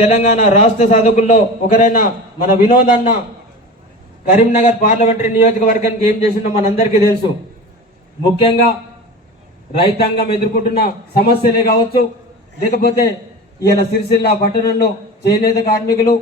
తెలంగాణ రాష్ట్ర సాధకుల్లో ఒకరైన మన వినోద్ అన్న కరీంనగర్ పార్లమెంటరీ నియోజకవర్గానికి ఏం చేసిందో మనందరికీ తెలుసు. ముఖ్యంగా రైతాంగం ఎదుర్కొంటున్న సమస్యలే కావచ్చు, లేకపోతే ఇలా సిరిసిల్ల పట్టణంలో చేనేత కార్మికులు,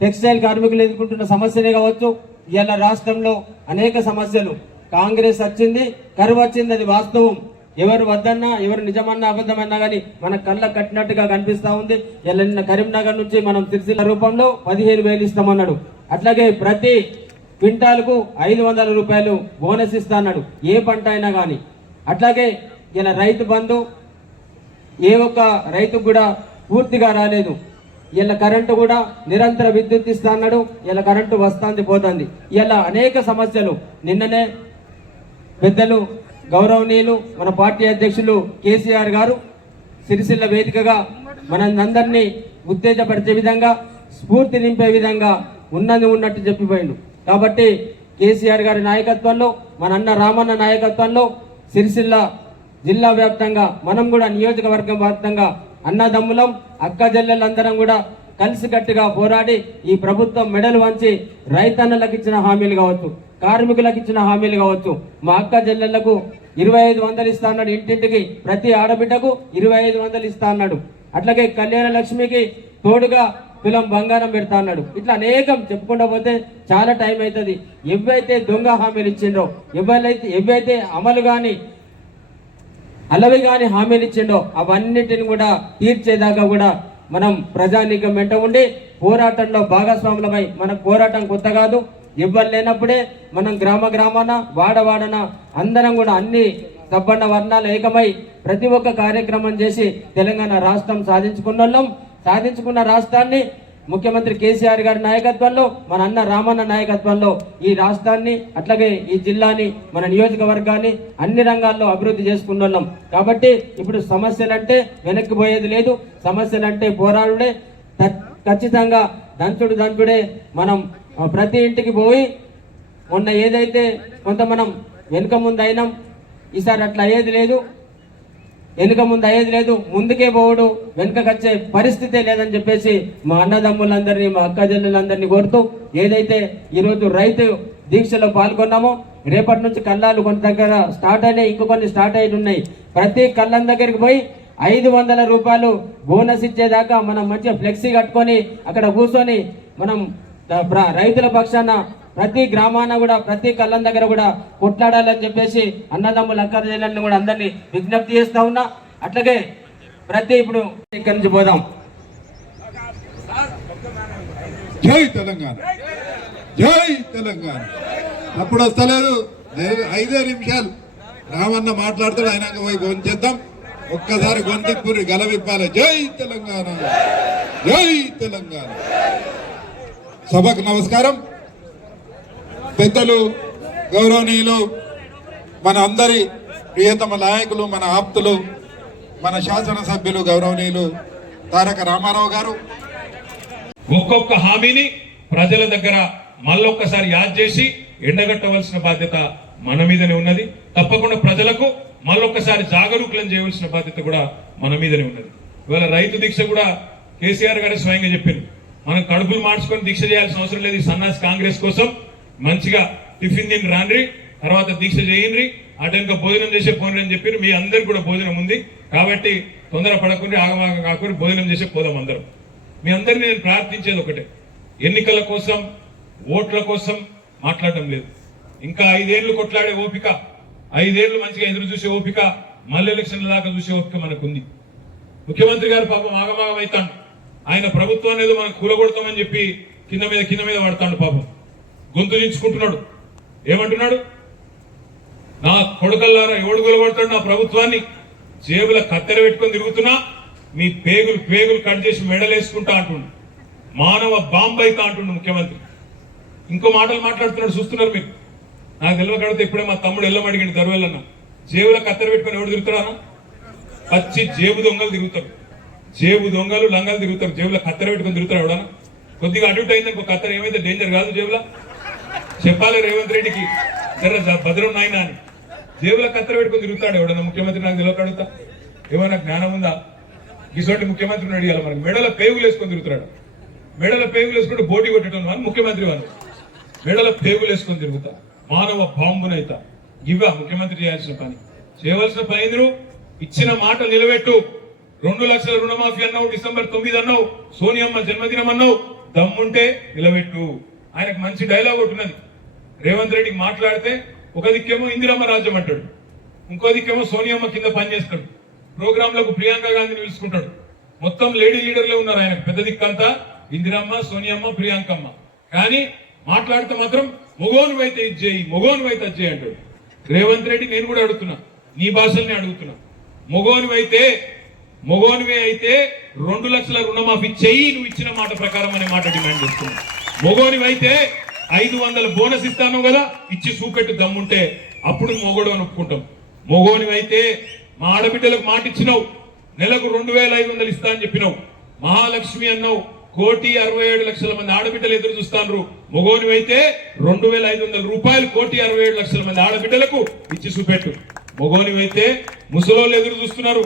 టెక్స్టైల్ కార్మికులు ఎదుర్కొంటున్న సమస్యలే కావచ్చు. ఇలా రాష్ట్రంలో అనేక సమస్యలు. కాంగ్రెస్ వచ్చింది, కరువు వచ్చింది, అది వాస్తవం. ఎవరు వద్దన్నా, ఎవరు నిజమన్నా అబద్ధమన్నా కానీ మన కళ్ళ కట్టినట్టుగా కనిపిస్తా ఉంది. ఇలా నిన్న కరీంనగర్ నుంచి మనం సిరిసిల్ల రూపంలో 15,000 ఇస్తామన్నాడు. అట్లాగే ప్రతి క్వింటాల్కు 500 రూపాయలు బోనస్ ఇస్తా అన్నాడు, ఏ పంట అయినా కానీ. అట్లాగే ఇలా రైతు బంధు ఏ ఒక్క రైతుకు కూడా పూర్తిగా రాలేదు. ఇలా కరెంటు కూడా నిరంతర విద్యుత్ ఇస్తా అన్నాడు, ఇలా కరెంటు వస్తుంది పోతుంది. ఇలా అనేక సమస్యలు. నిన్ననే పెద్దలు గౌరవనీయులు మన పార్టీ అధ్యక్షులు కేసీఆర్ గారు సిరిసిల్ల వేదికగా మనందరినీ ఉత్తేజపరిచే విధంగా, స్ఫూర్తి నింపే విధంగా ఉన్నది ఉన్నట్టు చెప్పిపోయిండు. కాబట్టి కేసీఆర్ గారి నాయకత్వంలో, మన అన్న రామన్న నాయకత్వంలో సిరిసిల్ల జిల్లా వ్యాప్తంగా మనం కూడా నియోజకవర్గం వ్యాప్తంగా అన్నదమ్ములం, అక్క చెల్లెలందరం కూడా కలిసికట్టుగా పోరాడి ఈ ప్రభుత్వం మెడలు వంచి రైతన్నలకు ఇచ్చిన హామీలు కావచ్చు, కార్మికులకు ఇచ్చిన హామీలు కావచ్చు, మా అక్క చెల్లెళ్లకు 2,500 ఇస్తా అన్నాడు. ఇంటింటికి ప్రతి ఆడబిడ్డకు 2,500 ఇస్తా అన్నాడు. అట్లాగే కళ్యాణ లక్ష్మికి తోడుగా తులం బంగారం పెడతా అన్నాడు. ఇట్లా అనేకం చెప్పుకుంటూ పోతే చాలా టైం అవుతుంది. ఎవైతే దొంగ హామీలు ఇచ్చిండ్రో, ఎవైతే అమలు కానీ అలవి కానీ హామీలు ఇచ్చిండో అవన్నిటిని కూడా తీర్చేదాకా కూడా మనం ప్రజానీకం వెంట ఉండి పోరాటంలో భాగస్వాములమై, మన పోరాటం కొత్త కాదు. ఇవ్వరు లేనప్పుడే మనం గ్రామాన వాడవాడన అందరం కూడా అన్ని సబ్బండ వర్ణాలు ఏకమై ప్రతి ఒక్క కార్యక్రమం చేసి తెలంగాణ రాష్ట్రం సాధించుకున్న రాష్ట్రాన్ని ముఖ్యమంత్రి కేసీఆర్ గారి నాయకత్వంలో, మన అన్న రామన్న నాయకత్వంలో ఈ రాష్ట్రాన్ని, అట్లాగే ఈ జిల్లాని, మన నియోజకవర్గాన్ని అన్ని రంగాల్లో అభివృద్ధి చేసుకున్నాం. కాబట్టి ఇప్పుడు సమస్యలంటే వెనక్కి పోయేది లేదు, సమస్యలంటే పోరాడుడే. ఖచ్చితంగా దంచుడే. మనం ప్రతి ఇంటికి పోయి మొన్న ఏదైతే కొంత మనం వెనుక ముందు అయినాం, ఈసారి అట్లా అయ్యేది లేదు. వెనుక ముందు అయ్యేది లేదు, ముందుకే పోవడు, వెనుకకొచ్చే పరిస్థితే లేదని చెప్పేసి మా అన్నదమ్ములందరినీ, మా అక్క చెల్లెలందరినీ కోరుతూ ఏదైతే ఈరోజు రైతు దీక్షలో పాల్గొన్నామో, రేపటి నుంచి కళ్ళాలు కొంత దగ్గర స్టార్ట్ అయినాయి, ఇంకొన్ని స్టార్ట్ అయి ఉన్నాయి. ప్రతి కళ్ళం దగ్గరికి పోయి 500 రూపాయలు బోనస్ ఇచ్చేదాకా మనం మంచిగా ఫ్లెక్సీ కట్టుకొని అక్కడ కూర్చొని మనం రైతుల పక్షాన ప్రతి గ్రామాన కూడా, ప్రతి కళ్ళం దగ్గర కూడా కొట్లాడాలని చెప్పేసి అన్నదమ్ముల అక్క చెల్లెలను కూడా అందరినీ విజ్ఞప్తి చేస్తా ఉన్నా. అట్లాగే ఇప్పుడు ఇక్కడి నుంచి పోదాం. జై తెలంగాణ, జై తెలంగాణ. అప్పుడు వస్తలేదు, 5 నిమిషాలు రామన్న మాట్లాడుతాడు, ఆయన పోయి గొంచేద్దాం. ఒక్కసారి గొంతిప్పుని గలవిప్పాలి. జై తెలంగాణ, జై తెలంగాణ. సభకు నమస్కారం. పెద్దలు, గౌరవనీయులు, మన అందరి ప్రియతమ నాయకులు, మన ఆప్తులు, మన శాసనసభ్యులు గౌరవనీయులు తారక రామారావు గారు ఒక్కొక్క హామీని ప్రజల దగ్గర మళ్ళొక్కసారి యాద్ చేసి ఎండగట్టవలసిన బాధ్యత మన మీదనే ఉన్నది. తప్పకుండా ప్రజలకు మళ్ళొక్కసారి జాగరూకులను చేయవలసిన బాధ్యత కూడా మన మీదనే ఉన్నది. ఇవాళ రైతు దీక్ష కూడా కేసీఆర్ గారే స్వయంగా చెప్పారు, మనం కడుపులు మార్చుకొని దీక్ష చేయాల్సిన అవసరం లేదు. సన్నాసి కాంగ్రెస్ కోసం మంచిగా టిఫిన్ తిని రాండ్రి, తర్వాత దీక్ష చేయండి, అటెనక భోజనం చేసే పోండి అని చెప్పి మీ అందరికి కూడా భోజనం ఉంది. కాబట్టి తొందర పడకుండా ఆగమాగం కాకుండా భోజనం చేసే పోదాం అందరం. మీ అందరినీ నేను ప్రార్థించేది ఒకటే, ఎన్నికల కోసం, ఓట్ల కోసం మాట్లాడటం లేదు. ఇంకా 5 ఏళ్లు కొట్లాడే ఓపిక, 5 ఏళ్లు మంచిగా ఎదురు చూసే ఓపిక, మళ్ళీ ఎలక్షన్ల దాకా చూసే ఓపిక మనకుంది. ముఖ్యమంత్రి గారు పాపం ఆగమాగం అవుతాడు. ఆయన ప్రభుత్వాన్ని ఏదో మనం కూలగొడతామని చెప్పి కింద మీద పడతాడు. పాపం గొంతు దించుకుంటున్నాడు. ఏమంటున్నాడు? నా కొడుకల్లారా ఎవడు కూలగొడతాడు నా ప్రభుత్వాన్ని, జేబుల కత్తెర పెట్టుకొని తిరుగుతున్నా, మీ పేగులు కట్ చేసి మెడలేసుకుంటా అంటుండు. మానవ బాంబు అయితే అంటుండు ముఖ్యమంత్రి. ఇంకో మాటలు మాట్లాడుతున్నాడు, చూస్తున్నారు మీరు. నాకు తెలియకడితే ఇప్పుడే మా తమ్ముడు ఎల్లమడిగింది దరువెల్లన్న, జేబుల కత్తెర పెట్టుకొని ఎవడు తిరుగుతాడా? పచ్చి జేబు దొంగలు తిరుగుతారు, జేబు దొంగలు లంగలు తిరుగుతారు, జేబుల కత్తెర పెట్టుకొని తిరుగుతారు ఎవడన్నా? కొద్దిగా అడ్డుట్ అయింది ఇంకో కత్తర్ ఏమైతే డేంజర్ కాదు జేబులా చెప్పాలి రేవంత్ రెడ్డికి జర భద్రం నాయన అని జేబులో కత్తెర పెట్టుకొని తిరుగుతాడు ఎవడన్నా ముఖ్యమంత్రి నాకు తెలియక అడుగుతా ఏమైనా జ్ఞానం ఉందా ఇటువంటి ముఖ్యమంత్రిని అడిగాలి మనకి మెడల పేగులు వేసుకొని తిరుగుతాడు మెడల పేగులు వేసుకుంటే బోటీ కొట్టడం వాళ్ళు ముఖ్యమంత్రి వాళ్ళు మెడల పేగులు వేసుకొని తిరుగుతా మానవ బాంబునైతా ఇవా ముఖ్యమంత్రి చేయాల్సిన పని చేయవలసిన పని ఎదురు ఇచ్చిన మాట నిలబెట్టు 2 లక్షల రుణమాఫీ అన్నావు డిసెంబర్ 9 అన్నావు సోనియమ్మ జన్మదినం అన్నావు దమ్ముంటే నిలబెట్టు ఆయనకు మంచి డైలాగ్ ఉంటున్నది రేవంత్ రెడ్డికి మాట్లాడితే ఒక దిక్కేమో ఇందిరమ్మ రాజ్యం అంటాడు ఇంకో దిక్కేమో సోనియమ్మ కింద పనిచేస్తాడు ప్రోగ్రాంలకు ప్రియాంక గాంధీని పిలుచుకుంటాడు మొత్తం లేడీ లీడర్లే ఉన్నారు ఆయన పెద్ద దిక్కంతా ఇందిరమ్మ సోనియమ్మ ప్రియాంకమ్మ కానీ మాట్లాడితే మాత్రం మొగోనువైతే ఇది చేయి మొగోనువైతే అది చేయి అంటాడు రేవంత్ రెడ్డి నేను కూడా అడుగుతున్నా నీ భాషల్ని అడుగుతున్నా మొగోనివే అయితే 2 లక్షల రుణమాఫీ చెయ్యి నువ్వు ఇచ్చిన మాట ప్రకారం అనే మాట డిమాండ్ చేస్తున్నా మొగోనివైతే 500 బోనస్ ఇస్తాను కదా ఇచ్చి చూపెట్టు దమ్ముంటే అప్పుడు మొగోడు అని ఒప్పుకుంటాం మొగోనివైతే మా ఆడబిడ్డలకు మాట ఇచ్చినావు నెలకు 2500 ఇస్తా అని చెప్పినావు మహాలక్ష్మి అన్నావు 1,67,00,000 మంది ఆడబిడ్డలు ఎదురు చూస్తాను మొగోనివైతే 2,500 రూపాయలు 1,67,00,000 మంది ఆడబిడ్డలకు ఇచ్చి చూపెట్టు మొగోనివైతే ముసలోళ్ళు ఎదురు చూస్తున్నారు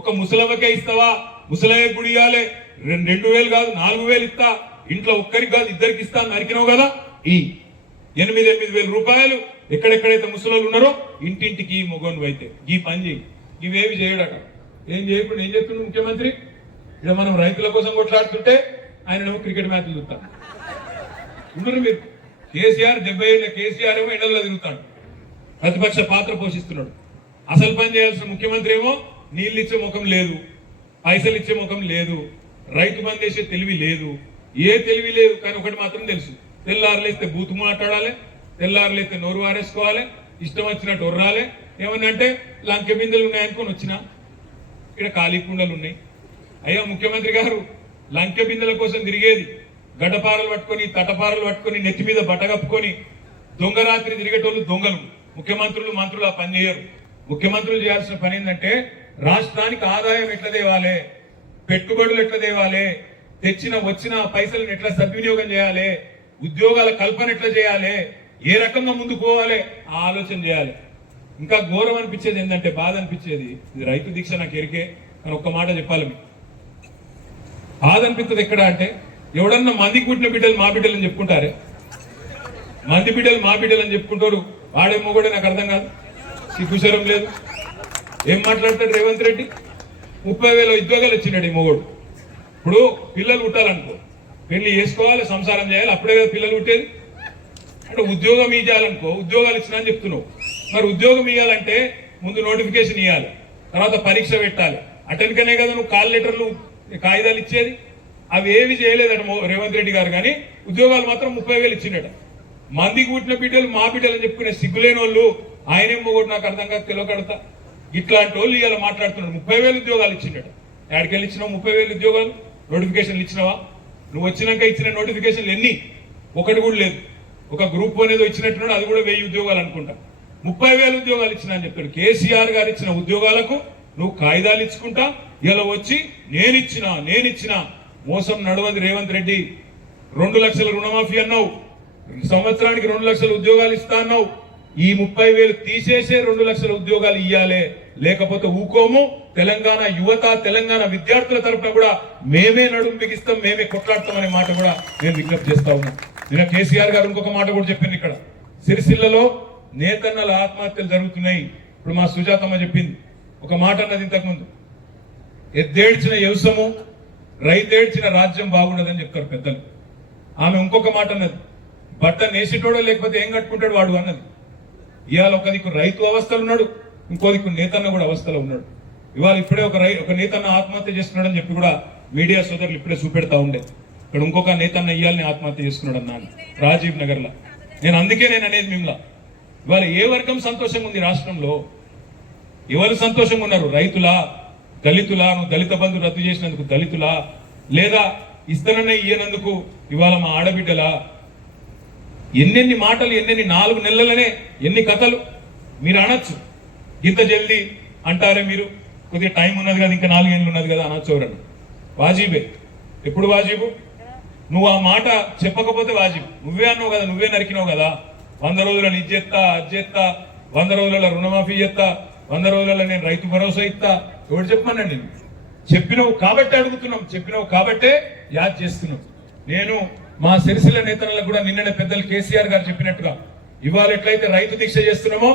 ఒక ముసలమ్మకే ఇస్తావా ముసలయ్య గుడి ఇవ్వాలి 2,000 కాదు 4,000 ఇస్తా ఇంట్లో ఒక్కరికి కాదు ఇద్దరికి ఇస్తా అని నరికినావు కదా ఈ 8,000 రూపాయలు ఎక్కడెక్కడైతే ముసలోళ్ళు ఉన్నారో ఇంటింటికి మొగోనివైతే ఈ పని చేయి ఇవేవి చేయడట ఏం చేయకుండా ఏం చెప్తున్నాడు ముఖ్యమంత్రి ఇక్కడ మనం రైతుల కోసం కొట్లాడుతుంటే ఆయన క్రికెట్ మ్యాచ్లు చూస్తాడు ఉండరు మీరు కేసీఆర్ 70 ఏళ్ళ కేసీఆర్ ఏమో ఎండల్లో తిరుగుతాడు ప్రతిపక్ష పాత్ర పోషిస్తున్నాడు అసలు పని చేయాల్సిన ముఖ్యమంత్రి ఏమో నీళ్ళు ఇచ్చే ముఖం లేదు పైసలు ఇచ్చే ముఖం లేదు రైతు బంద్ చేసే తెలివి లేదు ఏ తెలివి లేదు కానీ ఒకటి మాత్రం తెలుసు తెల్లారులేస్తే బూతు మాట్లాడాలి తెల్లారులేస్తే నోరు వారేసుకోవాలి ఇష్టం వచ్చినట్టు ఒర్రాలి ఏమన్నా అంటే లంకె బిందెలు ఉన్నాయనుకొని వచ్చినా ఇక్కడ ఖాళీ కుండలు ఉన్నాయి అయ్యా ముఖ్యమంత్రి గారు లంకె బిందెల కోసం తిరిగేది గడ్డపారలు పట్టుకొని తటపారలు పట్టుకొని నెత్తి మీద బట్ట కప్పుకొని దొంగరాత్రి తిరిగేటోళ్ళు దొంగలు ముఖ్యమంత్రులు మంత్రులు ఆ పని చేయరు ముఖ్యమంత్రులు చేయాల్సిన పని ఏంటంటే రాష్ట్రానికి ఆదాయం ఎట్లా తేవాలి పెట్టుబడులు ఎట్లా తేవాలి వచ్చిన పైసలను ఎట్లా సద్వినియోగం చేయాలి ఉద్యోగాల కల్పన ఎట్లా చేయాలి ఏ రకంగా ముందుకు పోవాలి ఆ ఆలోచన చేయాలి ఇంకా ఘోరం అనిపించేది ఏంటంటే బాధ అనిపించేది ఇది రైతు దీక్ష నాకు ఎరికే అని ఒక్క మాట చెప్పాలి మీకు బాధ అనిపిస్తుంది ఎక్కడ అంటే ఎవడన్నా మందికి పుట్టిన బిడ్డలు మా బిడ్డలు అని చెప్పుకుంటారే మంది బిడ్డలు మా బిడ్డలు అని చెప్పుకుంటారు వాడేమో కూడా నాకు అర్థం కాదు సిగ్గుశరం లేదు ఏం మాట్లాడతాడు రేవంత్ రెడ్డి 30,000 ఉద్యోగాలు వచ్చినాడు ఈ మొగోడు ఇప్పుడు పిల్లలు పుట్టాలనుకో పెళ్లి చేసుకోవాలి సంసారం చేయాలి అప్పుడే కదా పిల్లలు పుట్టేది అంటే ఉద్యోగం ఇవ్వాలనుకో ఉద్యోగాలు ఇచ్చినా అని చెప్తున్నావు మరి ఉద్యోగం ఇవ్వాలంటే ముందు నోటిఫికేషన్ ఇవ్వాలి తర్వాత పరీక్ష పెట్టాలి అటెన్కనే కదా నువ్వు కాల్ లెటర్లు కాగితాలు ఇచ్చేది అవి ఏవి చేయలేదట రేవంత్ రెడ్డి గారు కానీ ఉద్యోగాలు మాత్రం 30,000 ఇచ్చిండట మందికి పుట్టిన బిడ్డలు మా బిడ్డలు అని చెప్పుకునే సిగ్గులేని వాళ్ళు ఆయనేమో కూడా నాకు అర్థం కాక తెలియకడతా ఇట్లాంటి వాళ్ళు ఇవాళ మాట్లాడుతున్నాడు 30,000 ఉద్యోగాలు ఇచ్చిండట ఎక్కడికెళ్ళి ఇచ్చినావు 30,000 ఉద్యోగాలు నోటిఫికేషన్లు ఇచ్చినావా నువ్వు వచ్చినాక ఇచ్చిన నోటిఫికేషన్లు ఎన్ని ఒకటి కూడా లేదు ఒక గ్రూప్ అనేది ఇచ్చినట్టున్నాడు అది కూడా 1000 ఉద్యోగాలు అనుకుంటా 30,000 ఉద్యోగాలు ఇచ్చినా అని చెప్తాడు కేసీఆర్ గారు ఇచ్చిన ఉద్యోగాలకు నువ్వు కాగితాలు ఇచ్చుకుంటా ఇలా వచ్చి నేనిచ్చిన మోసం నడవది రేవంత్ రెడ్డి 2 లక్షల రుణమాఫీ అన్నావు సంవత్సరానికి 2 లక్షల ఉద్యోగాలు ఇస్తా అన్నావు ఈ 30,000 తీసేసే 2 లక్షల ఉద్యోగాలు ఇయ్యాలే లేకపోతే ఊకోము తెలంగాణ యువత తెలంగాణ విద్యార్థుల తరఫున కూడా మేమే నడుము బిగిస్తాం మేమే కొట్లాడతామనే మాట కూడా నేను విజ్ఞప్తి చేస్తా ఉన్నా నిన్న కేసీఆర్ గారు ఇంకొక మాట కూడా చెప్పింది ఇక్కడ సిరిసిల్లలో నేతన్నల ఆత్మహత్యలు జరుగుతున్నాయి ఇప్పుడు మా సుజాతమ్మ చెప్పింది ఒక మాట అన్నది ఇంతకుముందు ఎద్దేడ్చిన వ్యవసము రైతేడ్చిన రాజ్యం బాగుండదని చెప్తారు పెద్దలు ఆమె ఇంకొక మాట అన్నది బట్ట నేసేటోడో లేకపోతే ఏం కట్టుకుంటాడు వాడు అన్నది ఇవాళ ఒక దిక్కు రైతు అవస్థలు ఉన్నాడు ఇంకో దిక్కు నేతన్న కూడా అవస్థలో ఉన్నాడు ఇవాళ ఇప్పుడే ఒక నేతన్న ఆత్మహత్య చేసుకున్నాడని చెప్పి కూడా మీడియా సోదరులు ఇప్పుడే చూపెడతా ఉండే ఇక్కడ ఇంకొక నేతన్న ఇయ్యాలని ఆత్మహత్య చేసుకున్నాడు అన్నాను రాజీవ్ నగర్ లో నేను అనేది మిమ్మల్ని ఇవాళ ఏ వర్గం సంతోషంగా ఉంది రాష్ట్రంలో ఎవరు సంతోషంగా ఉన్నారు రైతులా దళితులా నువ్వు దళిత బంధు రద్దు చేసినందుకు దళితులా లేదా ఇస్తననే ఇయ్యనందుకు ఇవాళ మా ఆడబిడ్డలా ఎన్నెన్ని మాటలు ఎన్నెన్ని 4 నెలలనే ఎన్ని కథలు మీరు అనొచ్చు ఇంత జల్దీ అంటారే మీరు కొద్దిగా టైం ఉన్నది కదా ఇంకా 4 ఏళ్ళు ఉన్నది కదా అనొచ్చు ఎవరన్నా వాజీబే ఎప్పుడు వాజీబు నువ్వు ఆ మాట చెప్పకపోతే వాజిబ్. నువ్వే అన్నావు కదా, నువ్వే నరికినావు కదా, 100 రోజులలో ఇది చేస్తా అది చేస్తా, 100 రోజులలో రుణమాఫీ చేస్తా, 100 రోజులలో నేను రైతు భరోసా ఇస్తా. ఎవరు చెప్పమన్నా నేను? చెప్పినవు కాబట్టి అడుగుతున్నాం, చెప్పినవు కాబట్టే యాద్ చేస్తున్నాం. నేను మా సిరిసిల్ల నేతలకు కూడా నిన్ననే పెద్దలు కేసీఆర్ గారు చెప్పినట్టుగా ఇవాళ ఎట్లయితే రైతు దీక్ష చేస్తున్నామో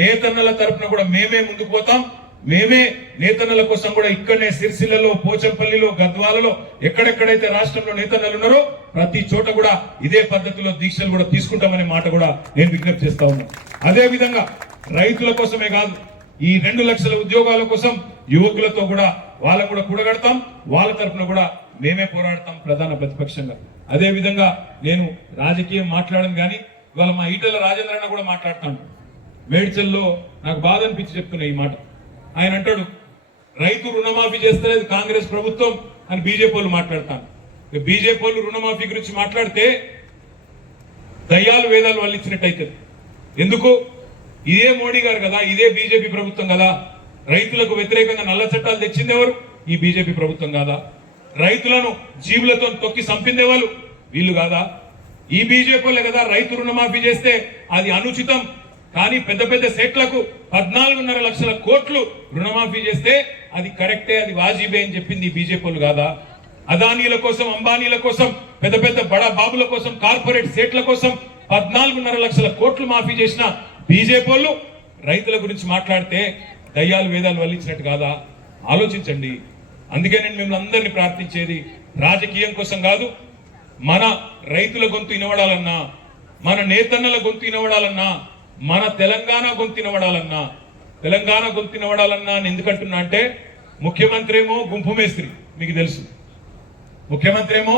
నేతన్నల తరపున కూడా మేమే ముందుకు పోతాం. మేమే నేతన్నల కోసం కూడా ఇక్కడనే సిరిసిల్లలో, పోచంపల్లిలో, గద్వాలలో ఎక్కడెక్కడైతే రాష్ట్రంలో నేతన్నలు ఉన్నారో ప్రతి చోట కూడా ఇదే పద్ధతిలో దీక్షలు కూడా తీసుకుంటామనే మాట కూడా నేను విజ్ఞప్తి చేస్తా ఉన్నా. అదే విధంగా రైతుల కోసమే కాదు, ఈ 2 లక్షల ఉద్యోగాల కోసం యువకులతో కూడా వాళ్ళకు కూడా కూడగడతాం. వాళ్ళ తరఫున కూడా మేమే పోరాడతాం ప్రధాన ప్రతిపక్షంగా. అదే విధంగా నేను రాజకీయం మాట్లాడను కానీ ఇవాళ మా ఈటెల రాజేంద్రన్న కూడా మాట్లాడతాను. మేడ్చల్లో నాకు బాధ అనిపించి చెప్తున్నా ఈ మాట. ఆయన అంటాడు రైతు రుణమాఫీ చేస్తలేదు కాంగ్రెస్ ప్రభుత్వం అని బీజేపీ వాళ్ళు మాట్లాడతాను. బీజేపీ వాళ్ళు రుణమాఫీ గురించి మాట్లాడితే దయ్యాలు వేదాలు వాళ్ళు ఇచ్చినట్టయితే. ఎందుకు? ఇదే మోడీ గారు కదా, ఇదే బీజేపీ ప్రభుత్వం కదా. రైతులకు వ్యతిరేకంగా నల్ల చట్టాలు తెచ్చింది ఎవరు? ఈ బీజేపీ ప్రభుత్వం కాదా? రైతులను జీవులతో తొక్కి చంపిందే వాళ్ళు వీళ్ళు కాదా? ఈ బీజేపీ వాళ్ళే కదా. రైతు రుణమాఫీ చేస్తే అది అనుచితం, కానీ పెద్ద పెద్ద సెట్లకు 14.5 లక్షల కోట్లు రుణమాఫీ చేస్తే అది కరెక్టే, అది వాజిబే అని చెప్పింది బీజేపీ వాళ్ళు కాదా? అదానీల కోసం, అంబానీల కోసం, పెద్ద పెద్ద బడా బాబుల కోసం, కార్పొరేట్ సెట్ల కోసం 14.5 లక్షల కోట్లు మాఫీ చేసిన బీజేపీ వాళ్ళు రైతుల గురించి మాట్లాడితే దయ్యాలు వేదాలు వల్లించినట్టు కాదా? ఆలోచించండి. అందుకే నేను మిమ్మల్ని అందరినీ ప్రార్థించేది రాజకీయం కోసం కాదు, మన రైతుల గొంతు వినబడాలన్నా, మన నేతన్నల గొంతు వినబడాలన్నా, మన తెలంగాణ గొంతు వినబడాలన్నా, తెలంగాణ గొంతు వినబడాలన్నా అని ఎందుకంటున్నా అంటే ముఖ్యమంత్రి ఏమో గుంపు మేస్త్రి, మీకు తెలుసు. ముఖ్యమంత్రి ఏమో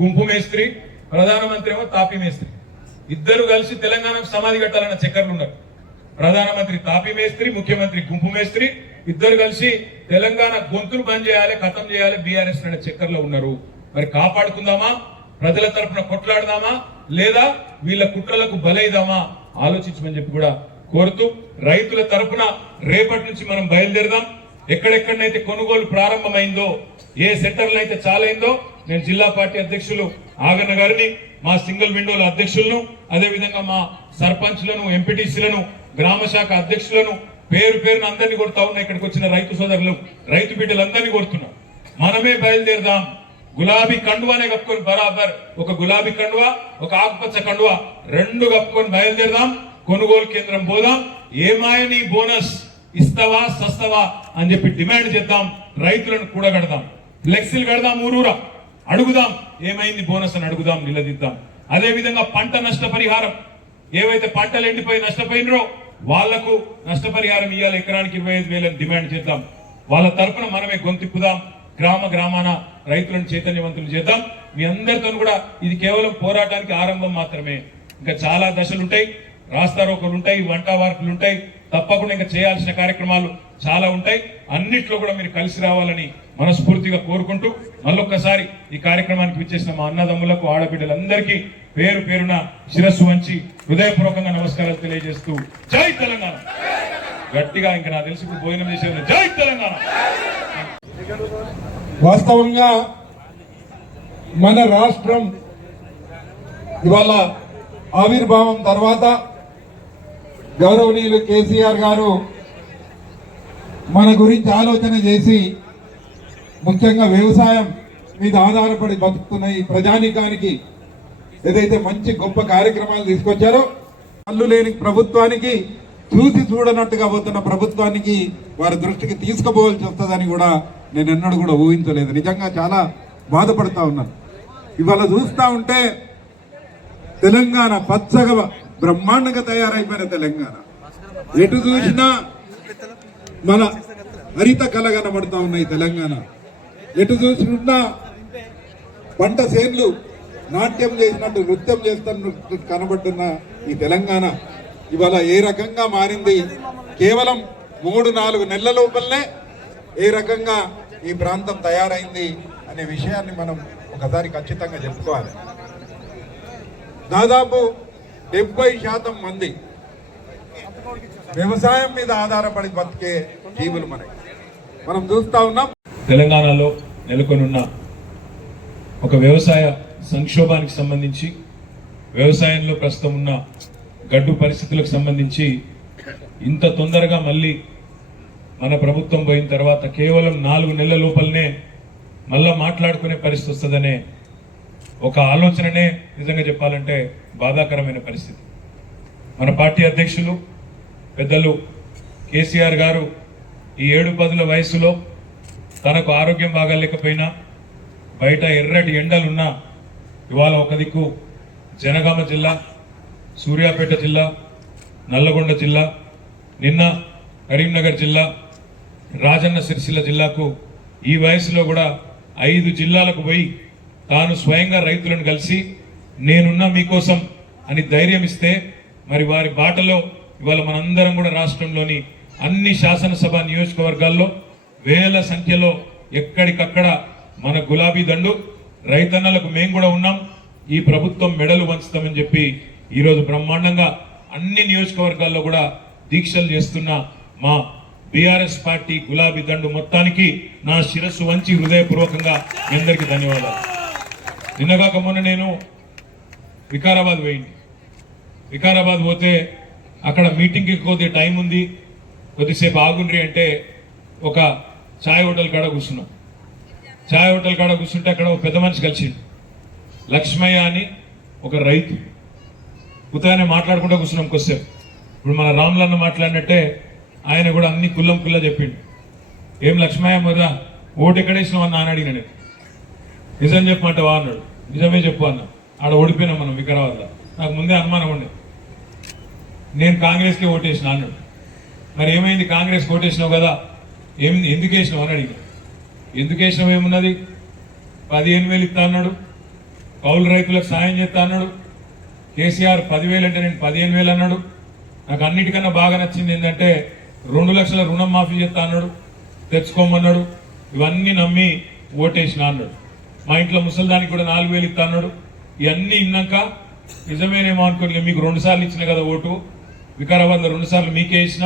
గుంపు మేస్త్రి, ప్రధానమంత్రి ఏమో తాపీ మేస్త్రి. ఇద్దరు కలిసి తెలంగాణకు సమాధి కట్టాలన్న చక్కర్లు ఉన్నారు. ప్రధానమంత్రి తాపీ మేస్త్రి, ముఖ్యమంత్రి గుంపు మేస్త్రి, ఇద్దరు కలిసి తెలంగాణ గొంతులు బంద్ చేయాలి, ఖతం చేయాలి బీఆర్ఎస్ అనే చక్కర్లో ఉన్నారు. మరి కాపాడుకుందామా, ప్రజల తరఫున కొట్లాడదామా, లేదా వీళ్ళ కుట్రలకు బలైదామా ఆలోచించమని చెప్పి కూడా కోరుతూ, రైతుల తరఫున రేపటి నుంచి మనం బయలుదేరదాం. ఎక్కడెక్కడనైతే కొనుగోలు ప్రారంభమైందో, ఏ సెంటర్లు అయితే చాలైందో, నేను జిల్లా పార్టీ అధ్యక్షులు ఆగన్న గారిని, మా సింగిల్ విండోల అధ్యక్షులను, అదే విధంగా మా సర్పంచ్లను, ఎంపీటీసీలను, గ్రామ శాఖ అధ్యక్షులను పేరు పేరును అందరినీ కొడుతా ఉన్నా. ఇక్కడికి వచ్చిన రైతు సోదరులు, రైతు బిడ్డలందరినీ కొడుతున్నా. మనమే బయలుదేరదాం. గులాబీ కండువానే కప్పుకొని బరాబర్, ఒక గులాబీ కండువా, ఒక ఆకుపచ్చ కండువా, 2 కప్పుకొని బయలుదేరదాం. కొనుగోలు కేంద్రం పోదాం. ఏమాయ నీ బోనస్ ఇస్తావా సస్తావా అని చెప్పి డిమాండ్ చేద్దాం. రైతులను కూడగడదాం, ఫ్లెక్సీలు కడదాం, ఊరూరా అడుగుదాం, ఏమైంది బోనస్ అని అడుగుదాం, నిలదీద్దాం. అదే విధంగా పంట నష్టపరిహారం, ఏవైతే పంటలు ఎండిపోయి నష్టపోయినరో వాళ్లకు నష్టపరిహారం ఇవ్వాలి, ఎకరానికి 25,000 అని డిమాండ్ చేద్దాం. వాళ్ళ తరఫున మనమే గొంతిప్పుదాం. గ్రామ గ్రామాన రైతులను చైతన్యవంతులు చేద్దాం. మీ అందరితో కూడా ఇది కేవలం పోరాటానికి ఆరంభం మాత్రమే. ఇంకా చాలా దశలుంటాయి, రాస్తారోకలు ఉంటాయి, వంట వార్పులు ఉంటాయి, తప్పకుండా ఇంకా చేయాల్సిన కార్యక్రమాలు చాలా ఉంటాయి. అన్నిట్లో కూడా మీరు కలిసి రావాలని మనస్ఫూర్తిగా కోరుకుంటూ, మళ్ళొక్కసారి ఈ కార్యక్రమానికి విచ్చేసిన మా అన్నదమ్ములకు, ఆడబిడ్డలందరికీ పేరు పేరున శిరస్సు వంచి హృదయపూర్వకంగా నమస్కారాలు తెలియజేస్తూ జై తెలంగాణ. గట్టిగా ఇంకా నాకు తెలిసి ఇప్పుడు భోజనం చేసేది జై తెలంగాణ. వాస్తవంగా మన రాష్ట్రం ఇవాళ ఆవిర్భావం తర్వాత గౌరవనీయులు కేసీఆర్ గారు మన గురించి ఆలోచన చేసి ముఖ్యంగా వ్యవసాయం మీద ఆధారపడి బతుకుతున్న ఈ ప్రజానీకానికి ఏదైతే మంచి గొప్ప కార్యక్రమాలు తీసుకొచ్చారో, కళ్ళు లేని ప్రభుత్వానికి, చూసి చూడనట్టుగా పోతున్న ప్రభుత్వానికి వారి దృష్టికి తీసుకుపోవాల్సి వస్తుందని కూడా నేను ఎన్నడూ కూడా ఊహించలేదు. నిజంగా చాలా బాధపడతా ఉన్నాను. ఇవాళ చూస్తూ ఉంటే తెలంగాణ పచ్చగా బ్రహ్మాండంగా తయారైపోయిన తెలంగాణ, ఎటు చూసినా మన హరిత కళ కనబడతా ఉన్నాయి తెలంగాణ. ఎటు చూసినా పంట సేన్లు నాట్యం చేసినట్టు, నృత్యం చేస్తున్నట్టు కనబడుతున్న ఈ తెలంగాణ ఇవాళ ఏ రకంగా మారింది. కేవలం 3-4 నెలల లోపలనే ఏ రకంగా ఈ ప్రాంతం తయారైంది అనే విషయాన్ని మనం ఒకసారి ఖచ్చితంగా చెప్పుకోవాలి. దాదాపు 70% మంది వ్యవసాయం మీద ఆధారపడి బతికే జీవులు మనం చూస్తా ఉన్నాం. తెలంగాణలో నెలకొనున్న ఒక వ్యవసాయ సంక్షోభానికి సంబంధించి వ్యవసాయంలో ప్రస్తుతం ఉన్న గడ్డు పరిస్థితులకు సంబంధించి ఇంత తొందరగా మళ్ళీ మన ప్రభుత్వం పోయిన తర్వాత కేవలం 4 నెలల లోపలనే మళ్ళా మాట్లాడుకునే పరిస్థితి వస్తుందనే ఒక ఆలోచననే నిజంగా చెప్పాలంటే బాధాకరమైన పరిస్థితి. మన పార్టీ అధ్యక్షులు పెద్దలు కేసీఆర్ గారు ఈ 7-10 వయసులో తనకు ఆరోగ్యం బాగాలేకపోయినా బయట ఎర్రటి ఎండలున్నా ఇవాళ ఒక దిక్కు జనగామ జిల్లా, సూర్యాపేట జిల్లా, నల్లగొండ జిల్లా, నిన్న కరీంనగర్ జిల్లా, రాజన్న సిరిసిల్ల జిల్లాకు ఈ వయసులో కూడా 5 జిల్లాలకు పోయి తాను స్వయంగా రైతులను కలిసి నేనున్నా మీకోసం అని ధైర్యం ఇస్తే మరి వారి బాటలో ఇవాళ మనందరం కూడా రాష్ట్రంలోని అన్ని శాసనసభ నియోజకవర్గాల్లో వేల సంఖ్యలో ఎక్కడికక్కడ మన గులాబీ దండు రైతన్నలకు మేము కూడా ఉన్నాం, ఈ ప్రభుత్వం మెడలు వంచుతామని చెప్పి ఈరోజు బ్రహ్మాండంగా అన్ని నియోజకవర్గాల్లో కూడా దీక్షలు చేస్తున్న మా బీఆర్ఎస్ పార్టీ గులాబీ దండు మొత్తానికి నా శిరస్సు వంచి హృదయపూర్వకంగా మీ అందరికీ ధన్యవాదాలు. నిన్నగాక మొన్న నేను వికారాబాద్ పోయింది. వికారాబాద్ పోతే అక్కడ మీటింగ్కి కొద్ది టైం ఉంది, కొద్దిసేపు ఆగుండ్రి అంటే ఒక ఛాయ్ హోటల్ కాడ కూర్చున్నాం. ఛాయ్ హోటల్ కాడ కూర్చుంటే అక్కడ ఒక పెద్ద మనిషి కలిసిండు, లక్ష్మయ్య అని ఒక రైతు. ఉదయాన్నే మాట్లాడుకుంటూ కూర్చున్నాం కొద్దిసేపు. ఇప్పుడు మన రాములన్న మాట్లాడినట్టే ఆయన కూడా అన్ని కుల్లం కుల్లా చెప్పిండు. ఏం లక్ష్మయ్య మొదల ఓటు ఎక్కడేసినావు అన్న అని అడిగిన నేను. నిజం చెప్పమంటావా అన్నాడు. నిజమే చెప్పు అన్న. ఆడ ఓడిపోయినాం మనం వికారాబాద్లో. నాకు ముందే అనుమానం ఉండే, నేను కాంగ్రెస్కి ఓటేసిన అన్నాడు. మరి ఏమైంది, కాంగ్రెస్ ఓటేసినావు కదా, ఏమైంది, ఎందుకు వేసినావు అని అడిగిన. ఎందుకు వేసినావు ఏమున్నది, 15,000 ఇస్తా అన్నాడు, కౌలు రైతులకు సాయం చేస్తా అన్నాడు. కేసీఆర్ 10,000 అంటే నేను 15,000 అన్నాడు. నాకు అన్నిటికన్నా బాగా నచ్చింది ఏంటంటే 2 లక్షల రుణం మాఫీ చేస్తా అన్నాడు, తెచ్చుకోమన్నాడు. ఇవన్నీ నమ్మి ఓటేసిన అన్నాడు. మా ఇంట్లో ముసలిదానికి కూడా 4,000 ఇస్తా అన్నాడు. ఇవన్నీ ఇన్నాక నిజమేనేమో అనుకోని మీకు 2 సార్లు ఇచ్చిన కదా ఓటు, వికారాబాద్లో 2 సార్లు మీకే వేసిన,